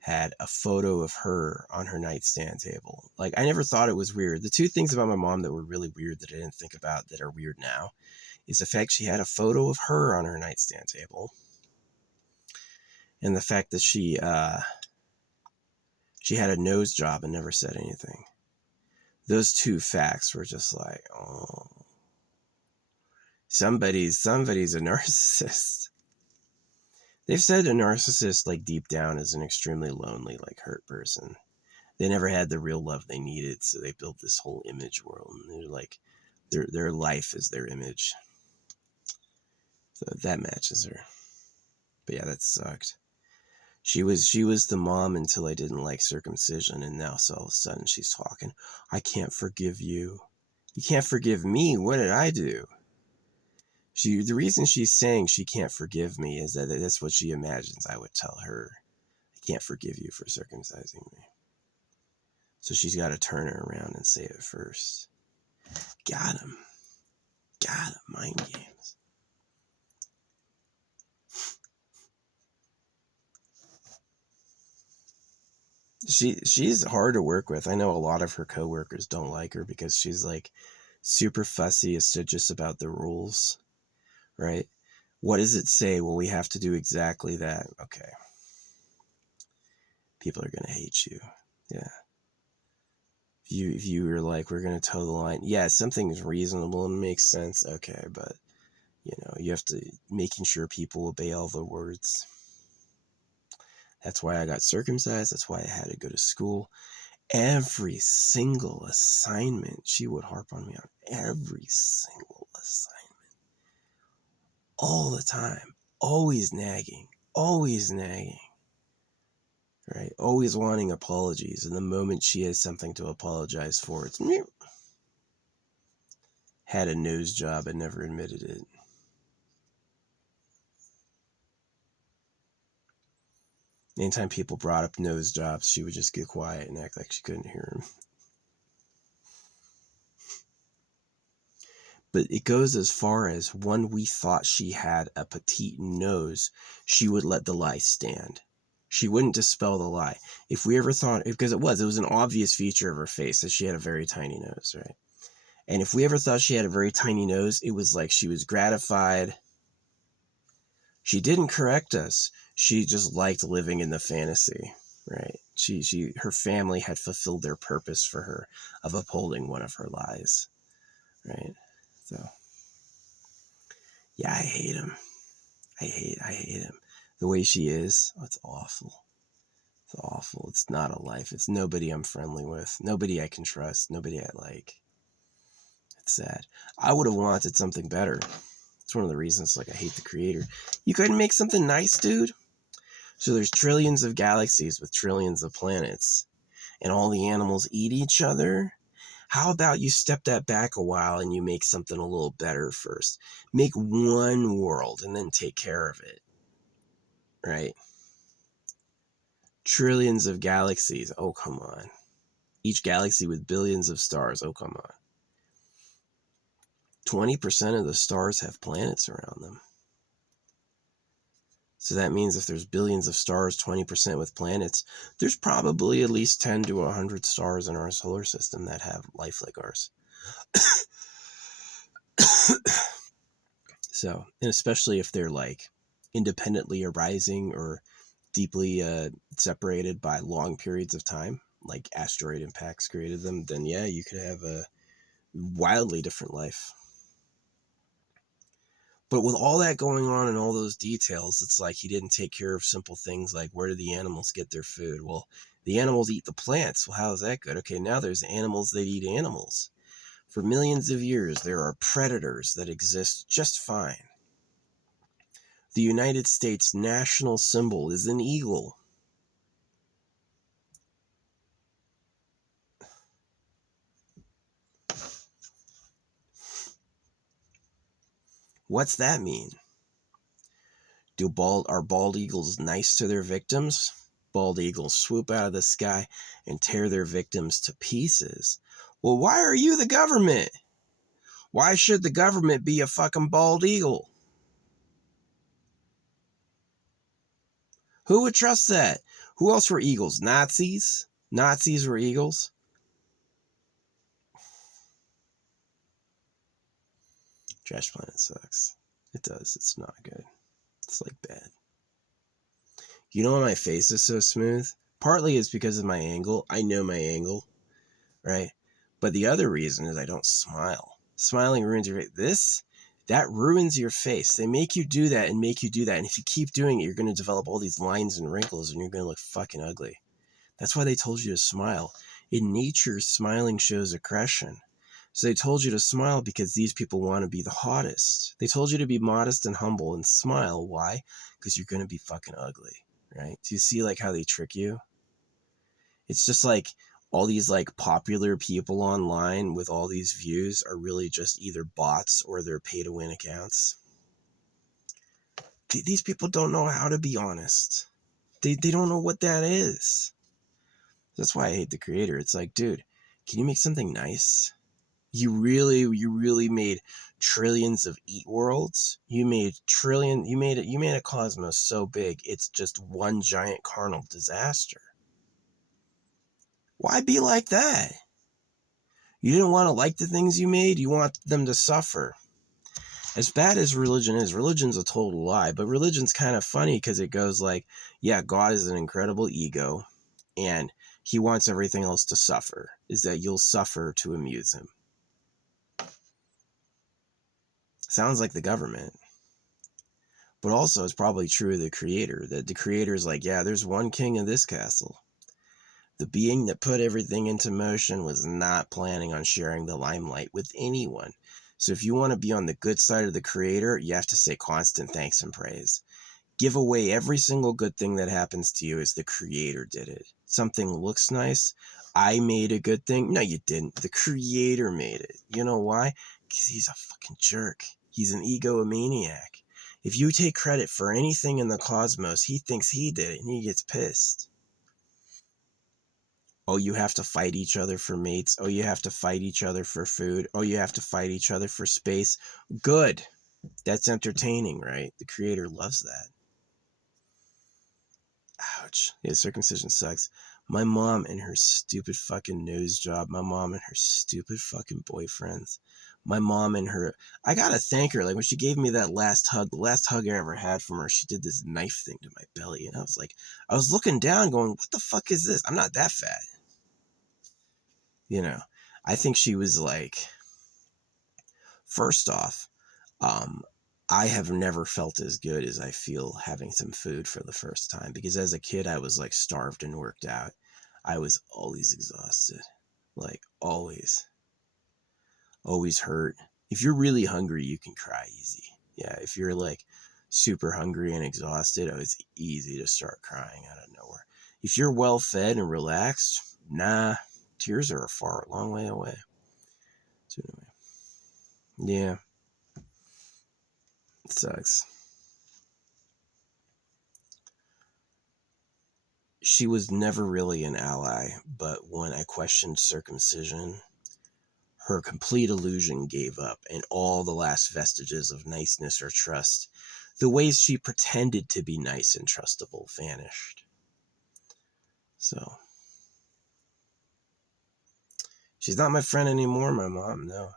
had a photo of her on her nightstand table. Like, I never thought it was weird. The two things about my mom that were really weird that I didn't think about that are weird now is the fact she had a photo of her on her nightstand table. And the fact that she had a nose job and never said anything. Those two facts were just like, oh, somebody's a narcissist. They've said a narcissist, like deep down, is an extremely lonely, like hurt person. They never had the real love they needed, so they built this whole image world, and they're like, their life is their image. So that matches her. But yeah, that sucked. She was the mom until I didn't like circumcision, and now so all of a sudden she's talking. I can't forgive you. You can't forgive me. What did I do? The reason she's saying she can't forgive me is that that's what she imagines I would tell her. I can't forgive you for circumcising me. So she's got to turn it around and say it first. Got him. Mind games. She's hard to work with. I know a lot of her coworkers don't like her because she's like super fussy, assiduous about the rules, right? What does it say? Well, we have to do exactly that. Okay. People are gonna hate you. Yeah. If you were like, we're gonna toe the line. Yeah, something is reasonable and makes sense. Okay, but you know, you have to making sure people obey all the words. That's why I got circumcised. That's why I had to go to school. Every single assignment, she would harp on me on every single assignment. All the time. Always nagging. Right? Always wanting apologies. And the moment she has something to apologize for, it's me. Had a nose job and never admitted it. Anytime people brought up nose jobs, she would just get quiet and act like she couldn't hear him. But it goes as far as when we thought she had a petite nose, she would let the lie stand. She wouldn't dispel the lie. If we ever thought, because it was an obvious feature of her face that she had a very tiny nose, right? And if we ever thought she had a very tiny nose, it was like she was gratified. She didn't correct us. She just liked living in the fantasy, right? Her family had fulfilled their purpose for her of upholding one of her lies, right? So, yeah, I hate him. I hate him. The way she is, oh, it's awful. It's awful. It's not a life. It's nobody I'm friendly with. Nobody I can trust. Nobody I like. It's sad. I would have wanted something better. It's one of the reasons, like, I hate the creator. You couldn't make something nice, dude? So there's trillions of galaxies with trillions of planets, and all the animals eat each other. How about you step that back a while and you make something a little better first? Make one world and then take care of it, right? Trillions of galaxies. Oh, come on. Each galaxy with billions of stars. Oh, come on. 20% of the stars have planets around them. So that means if there's billions of stars, 20% with planets, there's probably at least 10 to 100 stars in our solar system that have life like ours. So, and especially if they're like independently arising or deeply separated by long periods of time, like asteroid impacts created them, then yeah, you could have a wildly different life. But with all that going on and all those details, it's like he didn't take care of simple things like where do the animals get their food? Well, the animals eat the plants. Well, how is that good? Okay, now there's animals that eat animals. For millions of years, there are predators that exist just fine. The United States national symbol is an eagle. What's that mean? Are bald eagles nice to their victims? Bald eagles swoop out of the sky and tear their victims to pieces. Well, why are you the government? Why should the government be a fucking bald eagle? Who would trust that? Who else were eagles? Nazis? Nazis were eagles? Trash Planet sucks. It does. It's not good. It's like bad. You know why my face is so smooth? Partly it's because of my angle. I know my angle, right? But the other reason is I don't smile. Smiling ruins your face. That ruins your face. They make you do that and make you do that. And if you keep doing it, you're going to develop all these lines and wrinkles and you're going to look fucking ugly. That's why they told you to smile. In nature, smiling shows aggression. So they told you to smile because these people want to be the hottest. They told you to be modest and humble and smile. Why? Because you're going to be fucking ugly, right? Do you see like how they trick you? It's just like all these like popular people online with all these views are really just either bots or they're pay to win accounts. These people don't know how to be honest. They don't know what that is. That's why I hate the creator. It's like, dude, can you make something nice? You really made trillions of eat worlds. You made a cosmos so big it's just one giant carnal disaster. Why be like that? You didn't want to like the things you made, you want them to suffer. As bad as religion is, religion's a total lie, but religion's kind of funny because it goes like, yeah, God is an incredible ego, and he wants everything else to suffer, is that you'll suffer to amuse him. Sounds like the government. But also it's probably true of the creator, that the creator's like, yeah, there's one king of this castle. The being that put everything into motion was not planning on sharing the limelight with anyone. So if you want to be on the good side of the creator, you have to say constant thanks and praise. Give away every single good thing that happens to you as the creator did it. Something looks nice. I made a good thing. No, you didn't. The creator made it. You know why? Because he's a fucking jerk. He's an egomaniac. If you take credit for anything in the cosmos, he thinks he did it and he gets pissed. Oh, you have to fight each other for mates. Oh, you have to fight each other for food. Oh, you have to fight each other for space. Good. That's entertaining, right? The creator loves that. Ouch. Yeah, circumcision sucks. My mom and her stupid fucking nose job. My mom and her stupid fucking boyfriends. My mom and her... I gotta thank her. Like, when she gave me that last hug, the last hug I ever had from her, she did this knife thing to my belly. And I was like... I was looking down going, what the fuck is this? I'm not that fat. You know? I think she was like... First off, I have never felt as good as I feel having some food for the first time, because as a kid I was like starved and worked out. I was always exhausted, like always hurt. If you're really hungry, you can cry easy. Yeah, if you're like super hungry and exhausted, oh, it's easy to start crying out of nowhere. If you're well fed and relaxed, nah, tears are a long way away. So anyway, yeah. It sucks. She was never really an ally, but when I questioned circumcision, her complete illusion gave up, and all the last vestiges of niceness or trust, the ways she pretended to be nice and trustable, vanished. So, she's not my friend anymore, my mom, no.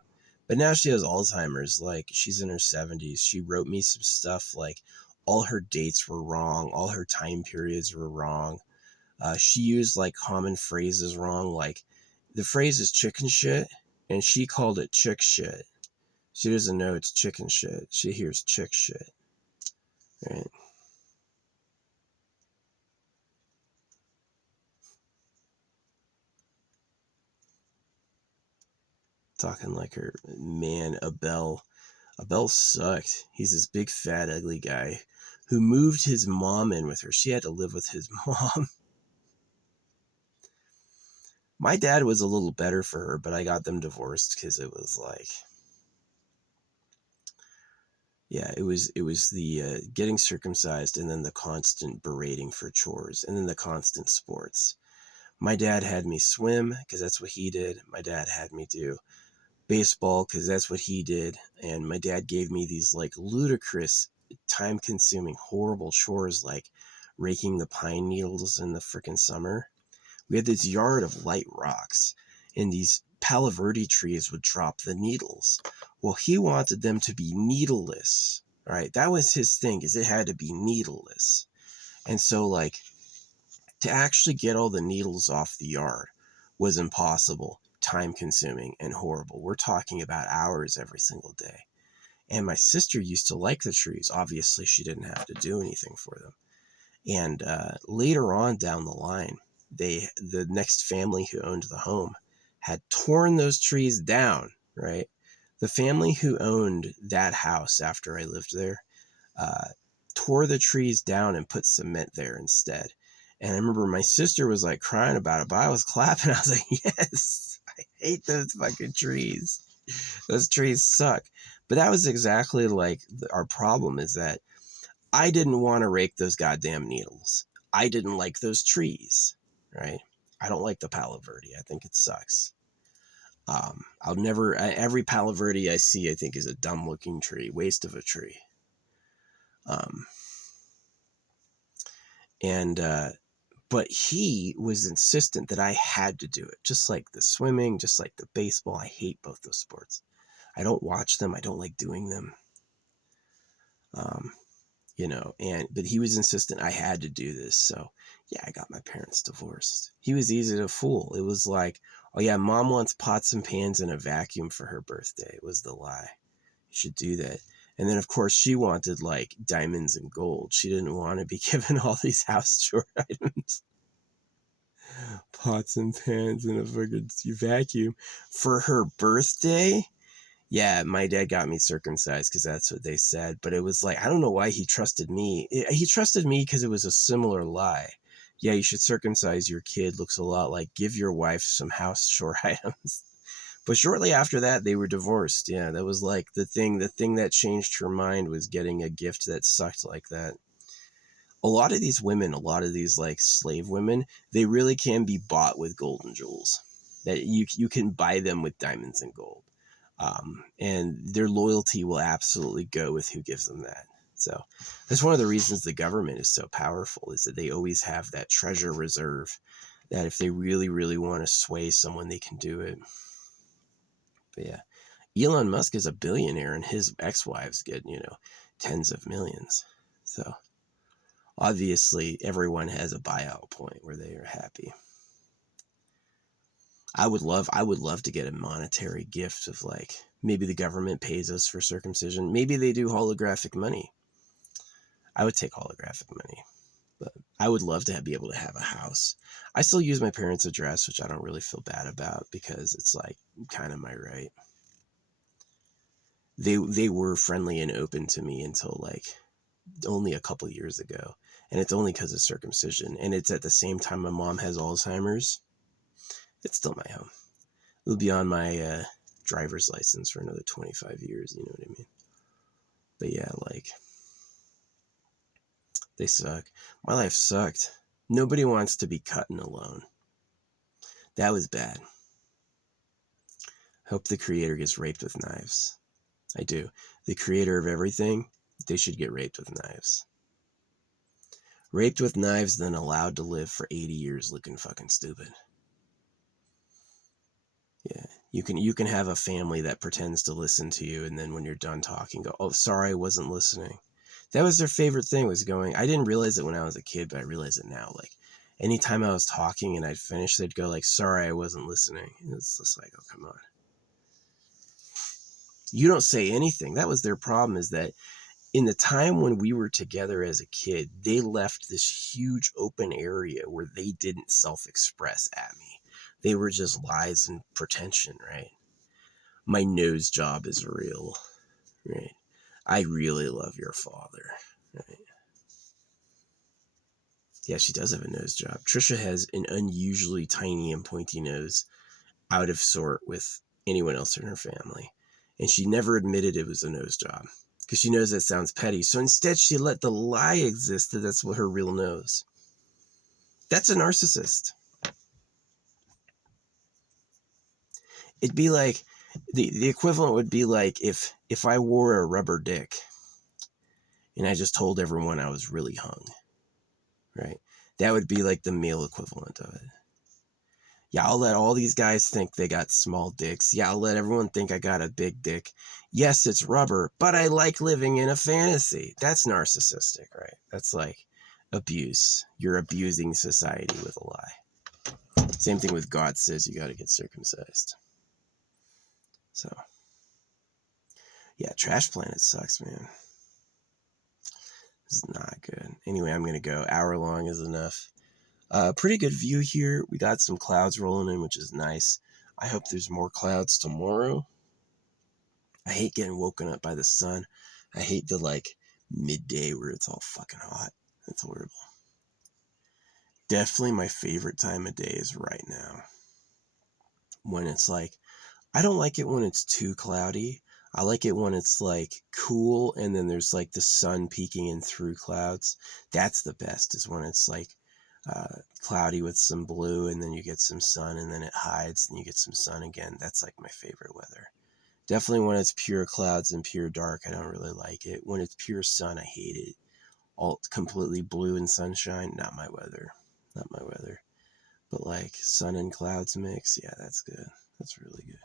But now she has Alzheimer's, like, she's in her 70s. She wrote me some stuff, like, all her dates were wrong, all her time periods were wrong. She used, like, common phrases wrong, like, the phrase is chicken shit, and she called it chick shit. She doesn't know it's chicken shit. She hears chick shit. Right? Talking like her man, Abel. Abel sucked. He's this big, fat, ugly guy who moved his mom in with her. She had to live with his mom. My dad was a little better for her, but I got them divorced because it was like... Yeah, it was the getting circumcised, and then the constant berating for chores, and then the constant sports. My dad had me swim because that's what he did. My dad had me do baseball because that's what he did. And my dad gave me these like ludicrous, time-consuming, horrible chores like raking the pine needles in the frickin' summer. We had this yard of light rocks, and these Palo Verde trees would drop the needles. Well, he wanted them to be needleless, right? That was his thing, is it had to be needleless. And so, like, to actually get all the needles off the yard was impossible, time-consuming, and horrible. We're talking about hours every single day. And my sister used to like the trees. Obviously, she didn't have to do anything for them. And later on down the line, the next family who owned the home had torn those trees down, right? The family who owned that house after I lived there tore the trees down and put cement there instead. And I remember my sister was like crying about it, but I was clapping. I was like, yes, I hate those fucking trees. Those trees suck. But that was exactly like our problem, is that I didn't want to rake those goddamn needles. I didn't like those trees, right? I don't like the Palo Verde. I think it sucks. I'll never, every Palo Verde I see, I think is a dumb looking tree, waste of a tree. Um, and, but he was insistent that I had to do it, just like the swimming, just like the baseball. I hate both those sports. I don't watch them. I don't like doing them. You know, but he was insistent I had to do this. So yeah, I got my parents divorced. He was easy to fool. It was like, oh yeah, mom wants pots and pans and a vacuum for her birthday, was the lie. You should do that. And then of course she wanted like diamonds and gold. She didn't want to be given all these house chore items. Pots and pans and a fucking vacuum for her birthday. Yeah, my dad got me circumcised because that's what they said. But it was like, I don't know why he trusted me. He trusted me because it was a similar lie. Yeah, you should circumcise your kid. Looks a lot like give your wife some house chore items. But shortly after that, they were divorced. Yeah, that was like the thing. The thing that changed her mind was getting a gift that sucked like that. A lot of these women, a lot of these like slave women, they really can be bought with gold and jewels. That you can buy them with diamonds and gold. And their loyalty will absolutely go with who gives them that. So that's one of the reasons the government is so powerful, is that they always have that treasure reserve that if they really, really want to sway someone, they can do it. But yeah, Elon Musk is a billionaire and his ex-wives get, tens of millions. So obviously everyone has a buyout point where they are happy. I would love to get a monetary gift of like, maybe the government pays us for circumcision. Maybe they do holographic money. I would take holographic money, but I would love to be able to have a house. I still use my parents' address, which I don't really feel bad about because it's like kind of my right. They were friendly and open to me until like only a couple years ago. And it's only because of circumcision. And it's at the same time my mom has Alzheimer's. It's still my home. It'll be on my driver's license for another 25 years, you know what I mean? But yeah, like, they suck. My life sucked. Nobody wants to be cut and alone. That was bad. Hope the creator gets raped with knives. I do. The creator of everything, they should get raped with knives. Raped with knives, then allowed to live for 80 years looking fucking stupid. Yeah, you can have a family that pretends to listen to you, and then when you're done talking, go, "Oh, sorry, I wasn't listening." That was their favorite thing, was going. I didn't realize it when I was a kid, but I realize it now. Like, anytime I was talking and I'd finish, they'd go like, "Sorry, I wasn't listening." And it's just like, oh, come on. You don't say anything. That was their problem, is that in the time when we were together as a kid, they left this huge open area where they didn't self-express at me. They were just lies and pretension, right? My nose job is real, right? I really love your father, right? Yeah, she does have a nose job. Trisha has an unusually tiny and pointy nose, out of sort with anyone else in her family. And she never admitted it was a nose job because she knows that sounds petty. So instead, she let the lie exist that that's what her real nose. That's a narcissist. It'd be like, the equivalent would be like if I wore a rubber dick and I just told everyone I was really hung, right? That would be like the male equivalent of it. Yeah, I'll let all these guys think they got small dicks. Yeah, I'll let everyone think I got a big dick. Yes, it's rubber, but I like living in a fantasy. That's narcissistic, right? That's like abuse. You're abusing society with a lie. Same thing with God says you got to get circumcised. So, yeah, Trash Planet sucks, man. This is not good. Anyway, I'm going to go. Hour long is enough. Pretty good view here. We got some clouds rolling in, which is nice. I hope there's more clouds tomorrow. I hate getting woken up by the sun. I hate the like midday where it's all fucking hot. It's horrible. Definitely my favorite time of day is right now. When it's like, I don't like it when it's too cloudy. I like it when it's like cool and then there's like the sun peeking in through clouds. That's the best, is when it's like cloudy with some blue, and then you get some sun, and then it hides, and you get some sun again. That's like my favorite weather. Definitely when it's pure clouds and pure dark, I don't really like it. When it's pure sun, I hate it. All completely blue and sunshine, not my weather. Not my weather. But like sun and clouds mix, yeah, that's good. That's really good.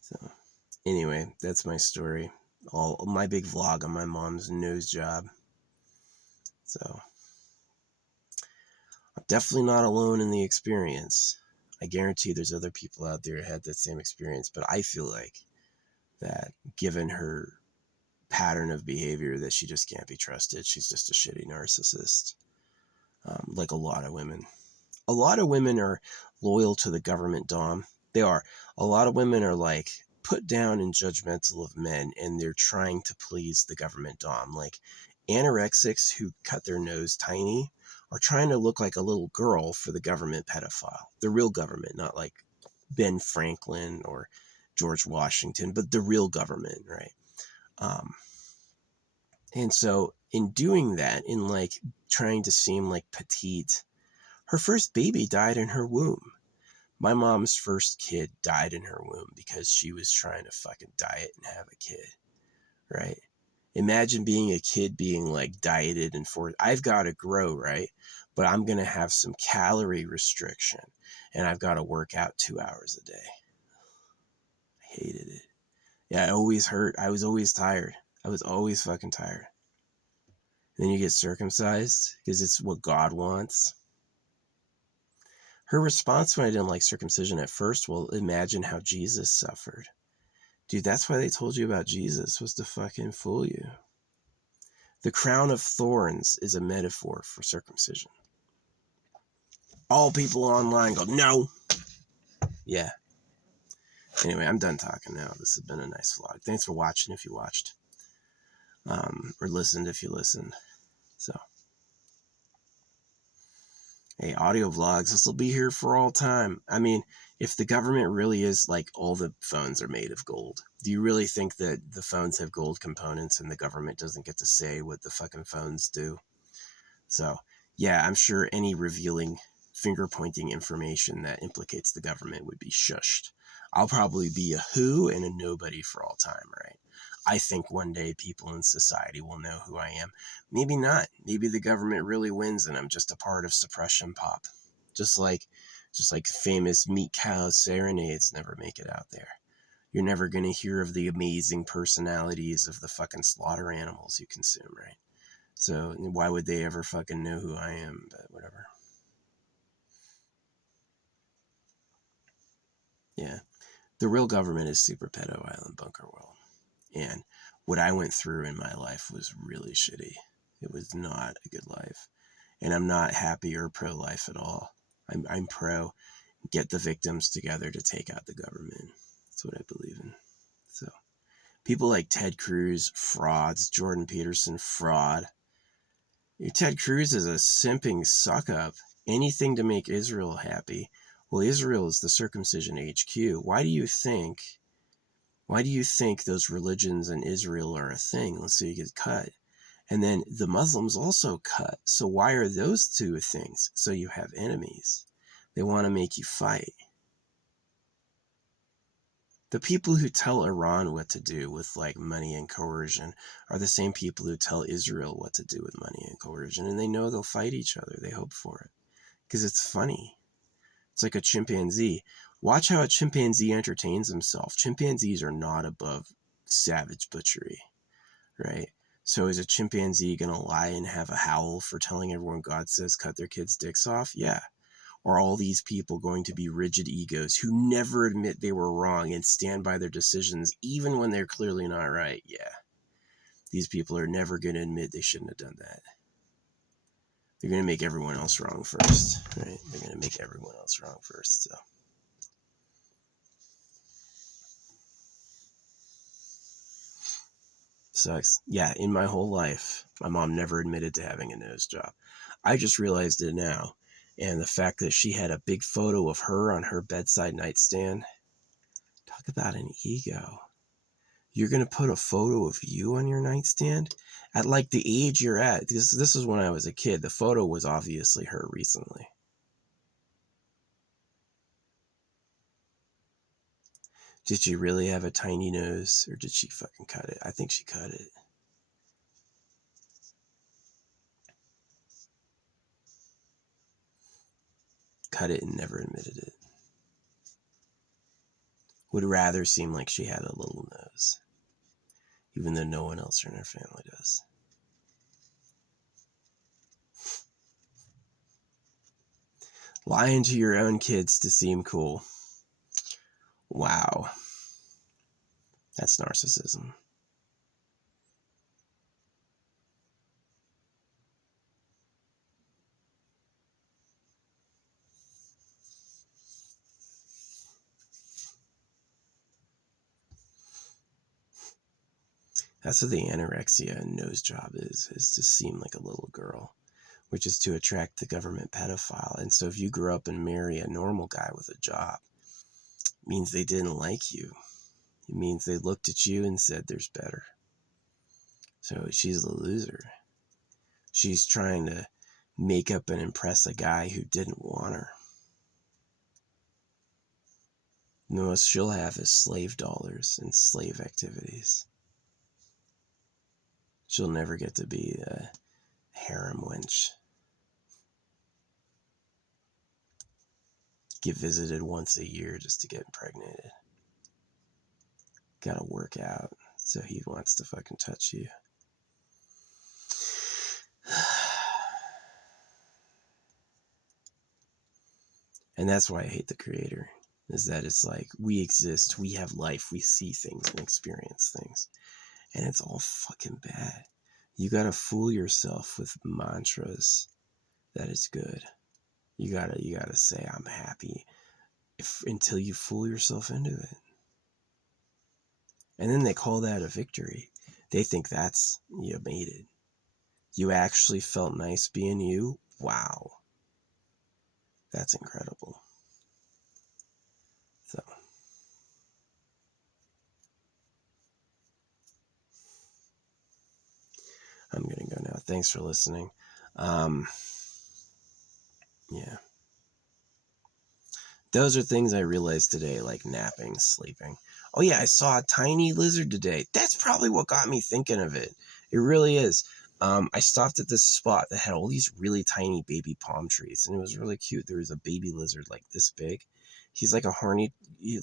So anyway, that's my story. All my big vlog on my mom's nose job. So I'm definitely not alone in the experience. I guarantee there's other people out there who had that same experience, but I feel like that given her pattern of behavior that she just can't be trusted. She's just a shitty narcissist. Like a lot of women. A lot of women are loyal to the government dom. They are. A lot of women are like put down and judgmental of men, and they're trying to please the government dom. Like anorexics who cut their nose tiny are trying to look like a little girl for the government pedophile. The real government, not like Ben Franklin or George Washington, but the real government, right? And so in doing that, in like trying to seem like petite, her first baby died in her womb. My mom's first kid died in her womb because she was trying to fucking diet and have a kid, right? Imagine being a kid being like dieted and forced. I've got to grow, right? But I'm going to have some calorie restriction and I've got to work out 2 hours a day. I hated it. Yeah, it always hurt. I was always tired. I was always fucking tired. Then you get circumcised because it's what God wants. Her response when I didn't like circumcision at first, well, imagine how Jesus suffered. Dude, that's why they told you about Jesus, was to fucking fool you. The crown of thorns is a metaphor for circumcision. All people online go, no. Yeah. Anyway, I'm done talking now. This has been a nice vlog. Thanks for watching if you watched. Or listened if you listened. So, hey, audio vlogs, this will be here for all time. I mean, if the government really is like all the phones are made of gold, do you really think that the phones have gold components and the government doesn't get to say what the fucking phones do? So, yeah, I'm sure any revealing finger pointing information that implicates the government would be shushed. I'll probably be a who and a nobody for all time, right? I think one day people in society will know who I am. Maybe not. Maybe the government really wins and I'm just a part of suppression pop. Just like famous meat cow serenades never make it out there. You're never going to hear of the amazing personalities of the fucking slaughter animals you consume, right? So why would they ever fucking know who I am? But whatever. Yeah. The real government is Super Pedo Island Bunker World. And what I went through in my life was really shitty. It was not a good life. And I'm not happy or pro-life at all. I'm pro get the victims together to take out the government. That's what I believe in. So people like Ted Cruz, frauds. Jordan Peterson, fraud. Ted Cruz is a simping suck-up. Anything to make Israel happy. Well, Israel is the circumcision HQ. Why do you think those religions in Israel are a thing? Let's say you get cut. And then the Muslims also cut. So why are those two things? So you have enemies. They want to make you fight. The people who tell Iran what to do with like money and coercion are the same people who tell Israel what to do with money and coercion. And they know they'll fight each other. They hope for it. Because it's funny. It's like a chimpanzee. Watch how a chimpanzee entertains himself. Chimpanzees are not above savage butchery, right? So is a chimpanzee going to lie and have a howl for telling everyone God says cut their kids' dicks off? Yeah. Are all these people going to be rigid egos who never admit they were wrong and stand by their decisions even when they're clearly not right? Yeah. These people are never going to admit they shouldn't have done that. They're going to make everyone else wrong first, right? They're going to make everyone else wrong first, so. Sucks. Yeah, in my whole life, my mom never admitted to having a nose job. I just realized it now. And the fact that she had a big photo of her on her bedside nightstand. Talk about an ego. You're going to put a photo of you on your nightstand at like the age you're at. This is when I was a kid. The photo was obviously her recently. Did she really have a tiny nose, or did she fucking cut it? I think she cut it. Cut it and never admitted it. Would rather seem like she had a little nose, even though no one else in her family does. Lying to your own kids to seem cool. Wow. That's narcissism. That's what the anorexia and nose job is to seem like a little girl, which is to attract the government pedophile. And so if you grew up and marry a normal guy with a job, it means they didn't like you. It means they looked at you and said there's better. So she's the loser. She's trying to make up and impress a guy who didn't want her. The most she'll have is slave dollars and slave activities. She'll never get to be a harem wench. Get visited once a year just to get impregnated. Gotta work out, so he wants to fucking touch you. And that's why I hate the creator, is that it's like, we exist, we have life, we see things and experience things. And it's all fucking bad. You gotta fool yourself with mantras that it's good. You gotta say, I'm happy, until you fool yourself into it. And then they call that a victory. They think that's, you made it. You actually felt nice being you? Wow. That's incredible. So. I'm gonna go now. Thanks for listening. Yeah. Those are things I realized today, like napping, sleeping. Oh yeah, I saw a tiny lizard today. That's probably what got me thinking of it. It really is. I stopped at this spot that had all these really tiny baby palm trees, and it was really cute. There was a baby lizard like this big. He's like a horny, it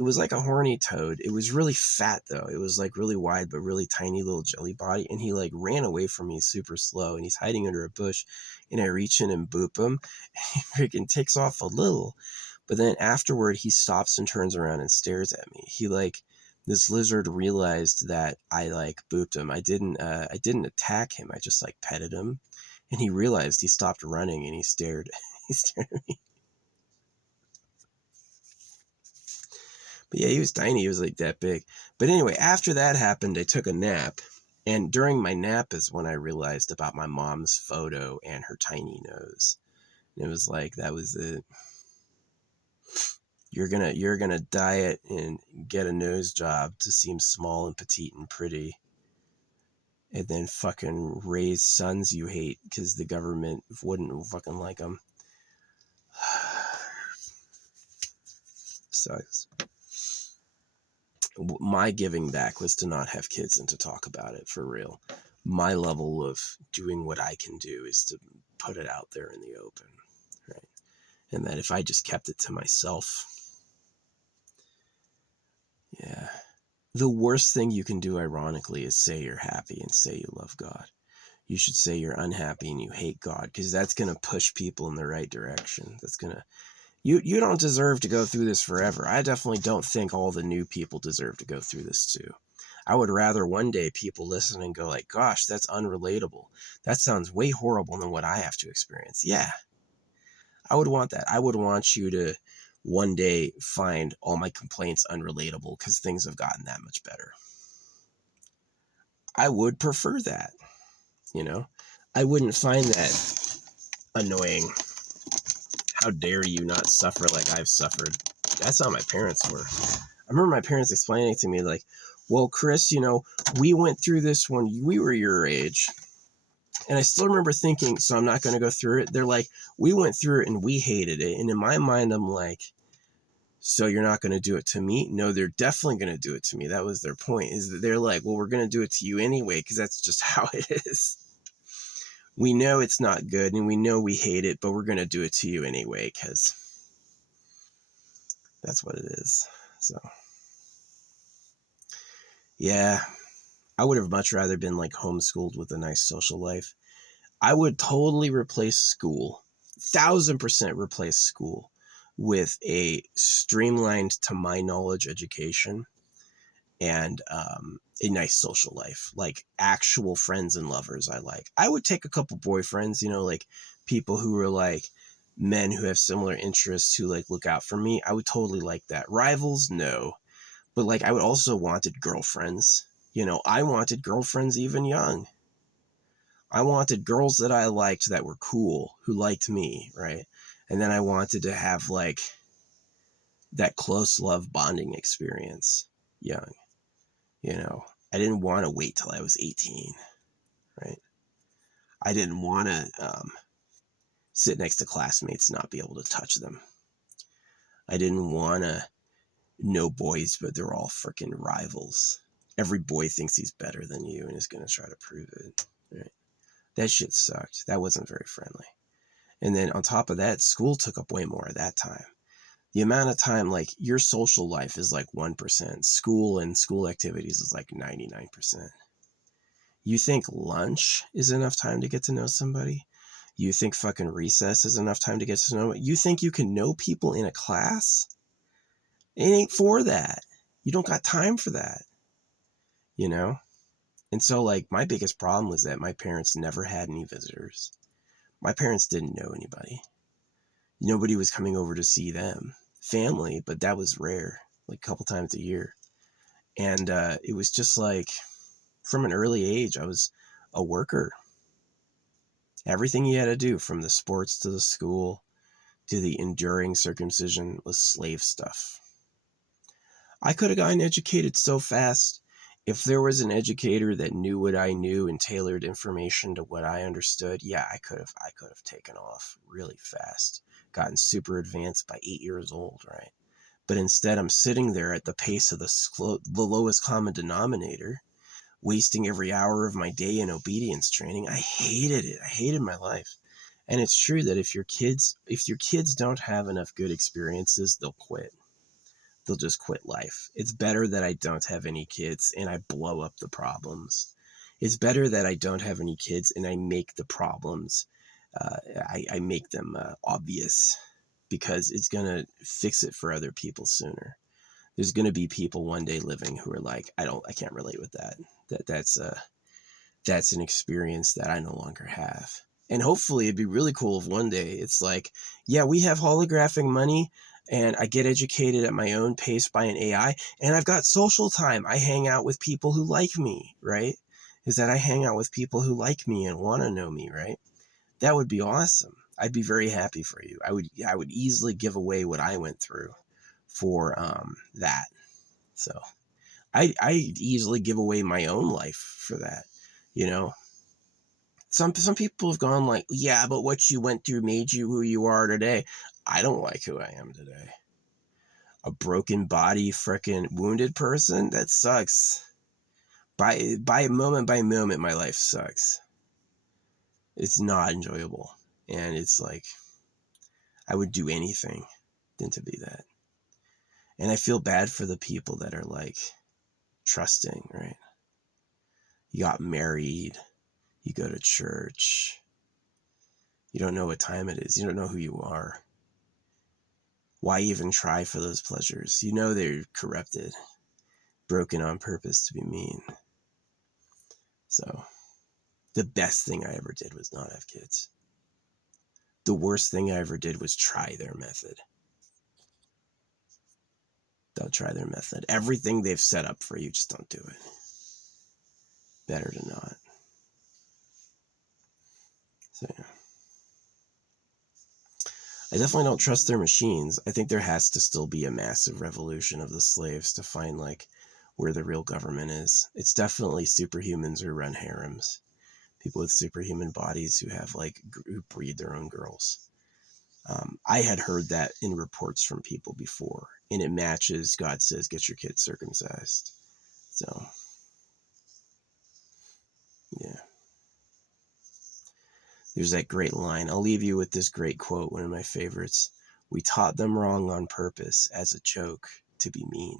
was like a horny toad. It was really fat though. It was like really wide, but really tiny little jelly body. And he like ran away from me super slow, and he's hiding under a bush, and I reach in and boop him. And he freaking takes off a little, but then afterward he stops and turns around and stares at me. He like, this lizard realized that I like booped him. I didn't attack him. I just like petted him, and he realized, he stopped running and he stared at me. But yeah, he was tiny. He was like that big. But anyway, after that happened, I took a nap. And during my nap is when I realized about my mom's photo and her tiny nose. And it was like, that was it. You're gonna diet and get a nose job to seem small and petite and pretty, and then fucking raise sons you hate because the government wouldn't fucking like them. Sucks. My giving back was to not have kids and to talk about it for real. My level of doing what I can do is to put it out there in the open, right? And that if I just kept it to myself, yeah. The worst thing you can do, ironically, is say you're happy and say you love God. You should say you're unhappy and you hate God, because that's going to push people in the right direction. That's going to... You don't deserve to go through this forever. I definitely don't think all the new people deserve to go through this too. I would rather one day people listen and go like, gosh, that's unrelatable. That sounds way horrible than what I have to experience. Yeah, I would want that. I would want you to one day find all my complaints unrelatable because things have gotten that much better. I would prefer that, you know? I wouldn't find that annoying. How dare you not suffer like I've suffered? That's how my parents were. I remember my parents explaining to me like, Well, Chris, we went through this when we were your age. And I still remember thinking, so I'm not going to go through it. They're like, we went through it and we hated it. And in my mind, I'm like, so you're not going to do it to me? No, they're definitely going to do it to me. That was their point, is that they're like, well, we're going to do it to you anyway, because that's just how it is. We know it's not good and we know we hate it, but we're going to do it to you anyway, because that's what it is. So, yeah, I would have much rather been like homeschooled with a nice social life. I would totally replace school, 1,000% replace school with a streamlined, to my knowledge, education and a nice social life, like actual friends and lovers I like. I would take a couple boyfriends, like people who are like men who have similar interests who like look out for me. I would totally like that. Rivals, no. But like I would also wanted girlfriends. I wanted girlfriends even young. I wanted girls that I liked that were cool, who liked me, right? And then I wanted to have like that close love bonding experience young. I didn't want to wait till I was 18, right? I didn't want to sit next to classmates and not be able to touch them. I didn't want to know boys, but they're all freaking rivals. Every boy thinks he's better than you and is going to try to prove it, right? That shit sucked. That wasn't very friendly. And then on top of that, school took up way more of that time. The amount of time, like your social life is like 1%. School and school activities is like 99%. You think lunch is enough time to get to know somebody? You think fucking recess is enough time to get to know? You think you can know people in a class? It ain't for that. You don't got time for that, And so like my biggest problem was that my parents never had any visitors. My parents didn't know anybody. Nobody was coming over to see them. Family, but that was rare, like a couple times a year. And it was just like from an early age, I was a worker. Everything you had to do, from the sports to the school to the enduring circumcision, was slave stuff. I could have gotten educated so fast if there was an educator that knew what I knew and tailored information to what I understood. Yeah, I could have taken off really fast, gotten super advanced by 8 years old, right? But instead, I'm sitting there at the pace of the lowest common denominator, wasting every hour of my day in obedience training. I hated it. I hated my life. And it's true that if your kids don't have enough good experiences, they'll quit. They'll just quit life. It's better that I don't have any kids and I blow up the problems. It's better that I don't have any kids and I make the problems. I make them obvious, because it's going to fix it for other people sooner. There's going to be people one day living who are like, I can't relate with that. That's an experience that I no longer have. And hopefully it'd be really cool if one day it's like, yeah, we have holographic money and I get educated at my own pace by an AI and I've got social time. I hang out with people who like me, right? Is that I hang out with people who like me and want to know me, right? That would be awesome. I'd be very happy for you. I would easily give away what I went through for that. So I'd easily give away my own life for that, you know? Some people have gone like, yeah, but what you went through made you who you are today. I don't like who I am today. A broken body, frickin' wounded person? That sucks. By moment by moment, my life sucks. It's not enjoyable. And it's like, I would do anything than to be that. And I feel bad for the people that are like trusting, right? You got married, you go to church, you don't know what time it is, you don't know who you are. Why even try for those pleasures? You know they're corrupted, broken on purpose to be mean. So, the best thing I ever did was not have kids. The worst thing I ever did was try their method. Don't try their method. Everything they've set up for you, just don't do it. Better to not. So, yeah. I definitely don't trust their machines. I think there has to still be a massive revolution of the slaves to find like where the real government is. It's definitely superhumans who run harems, people with superhuman bodies who have like who breed their own girls. I had heard that in reports from people before, and it matches God says, get your kids circumcised. So, yeah. There's that great line. I'll leave you with this great quote, one of my favorites. We taught them wrong on purpose as a joke to be mean.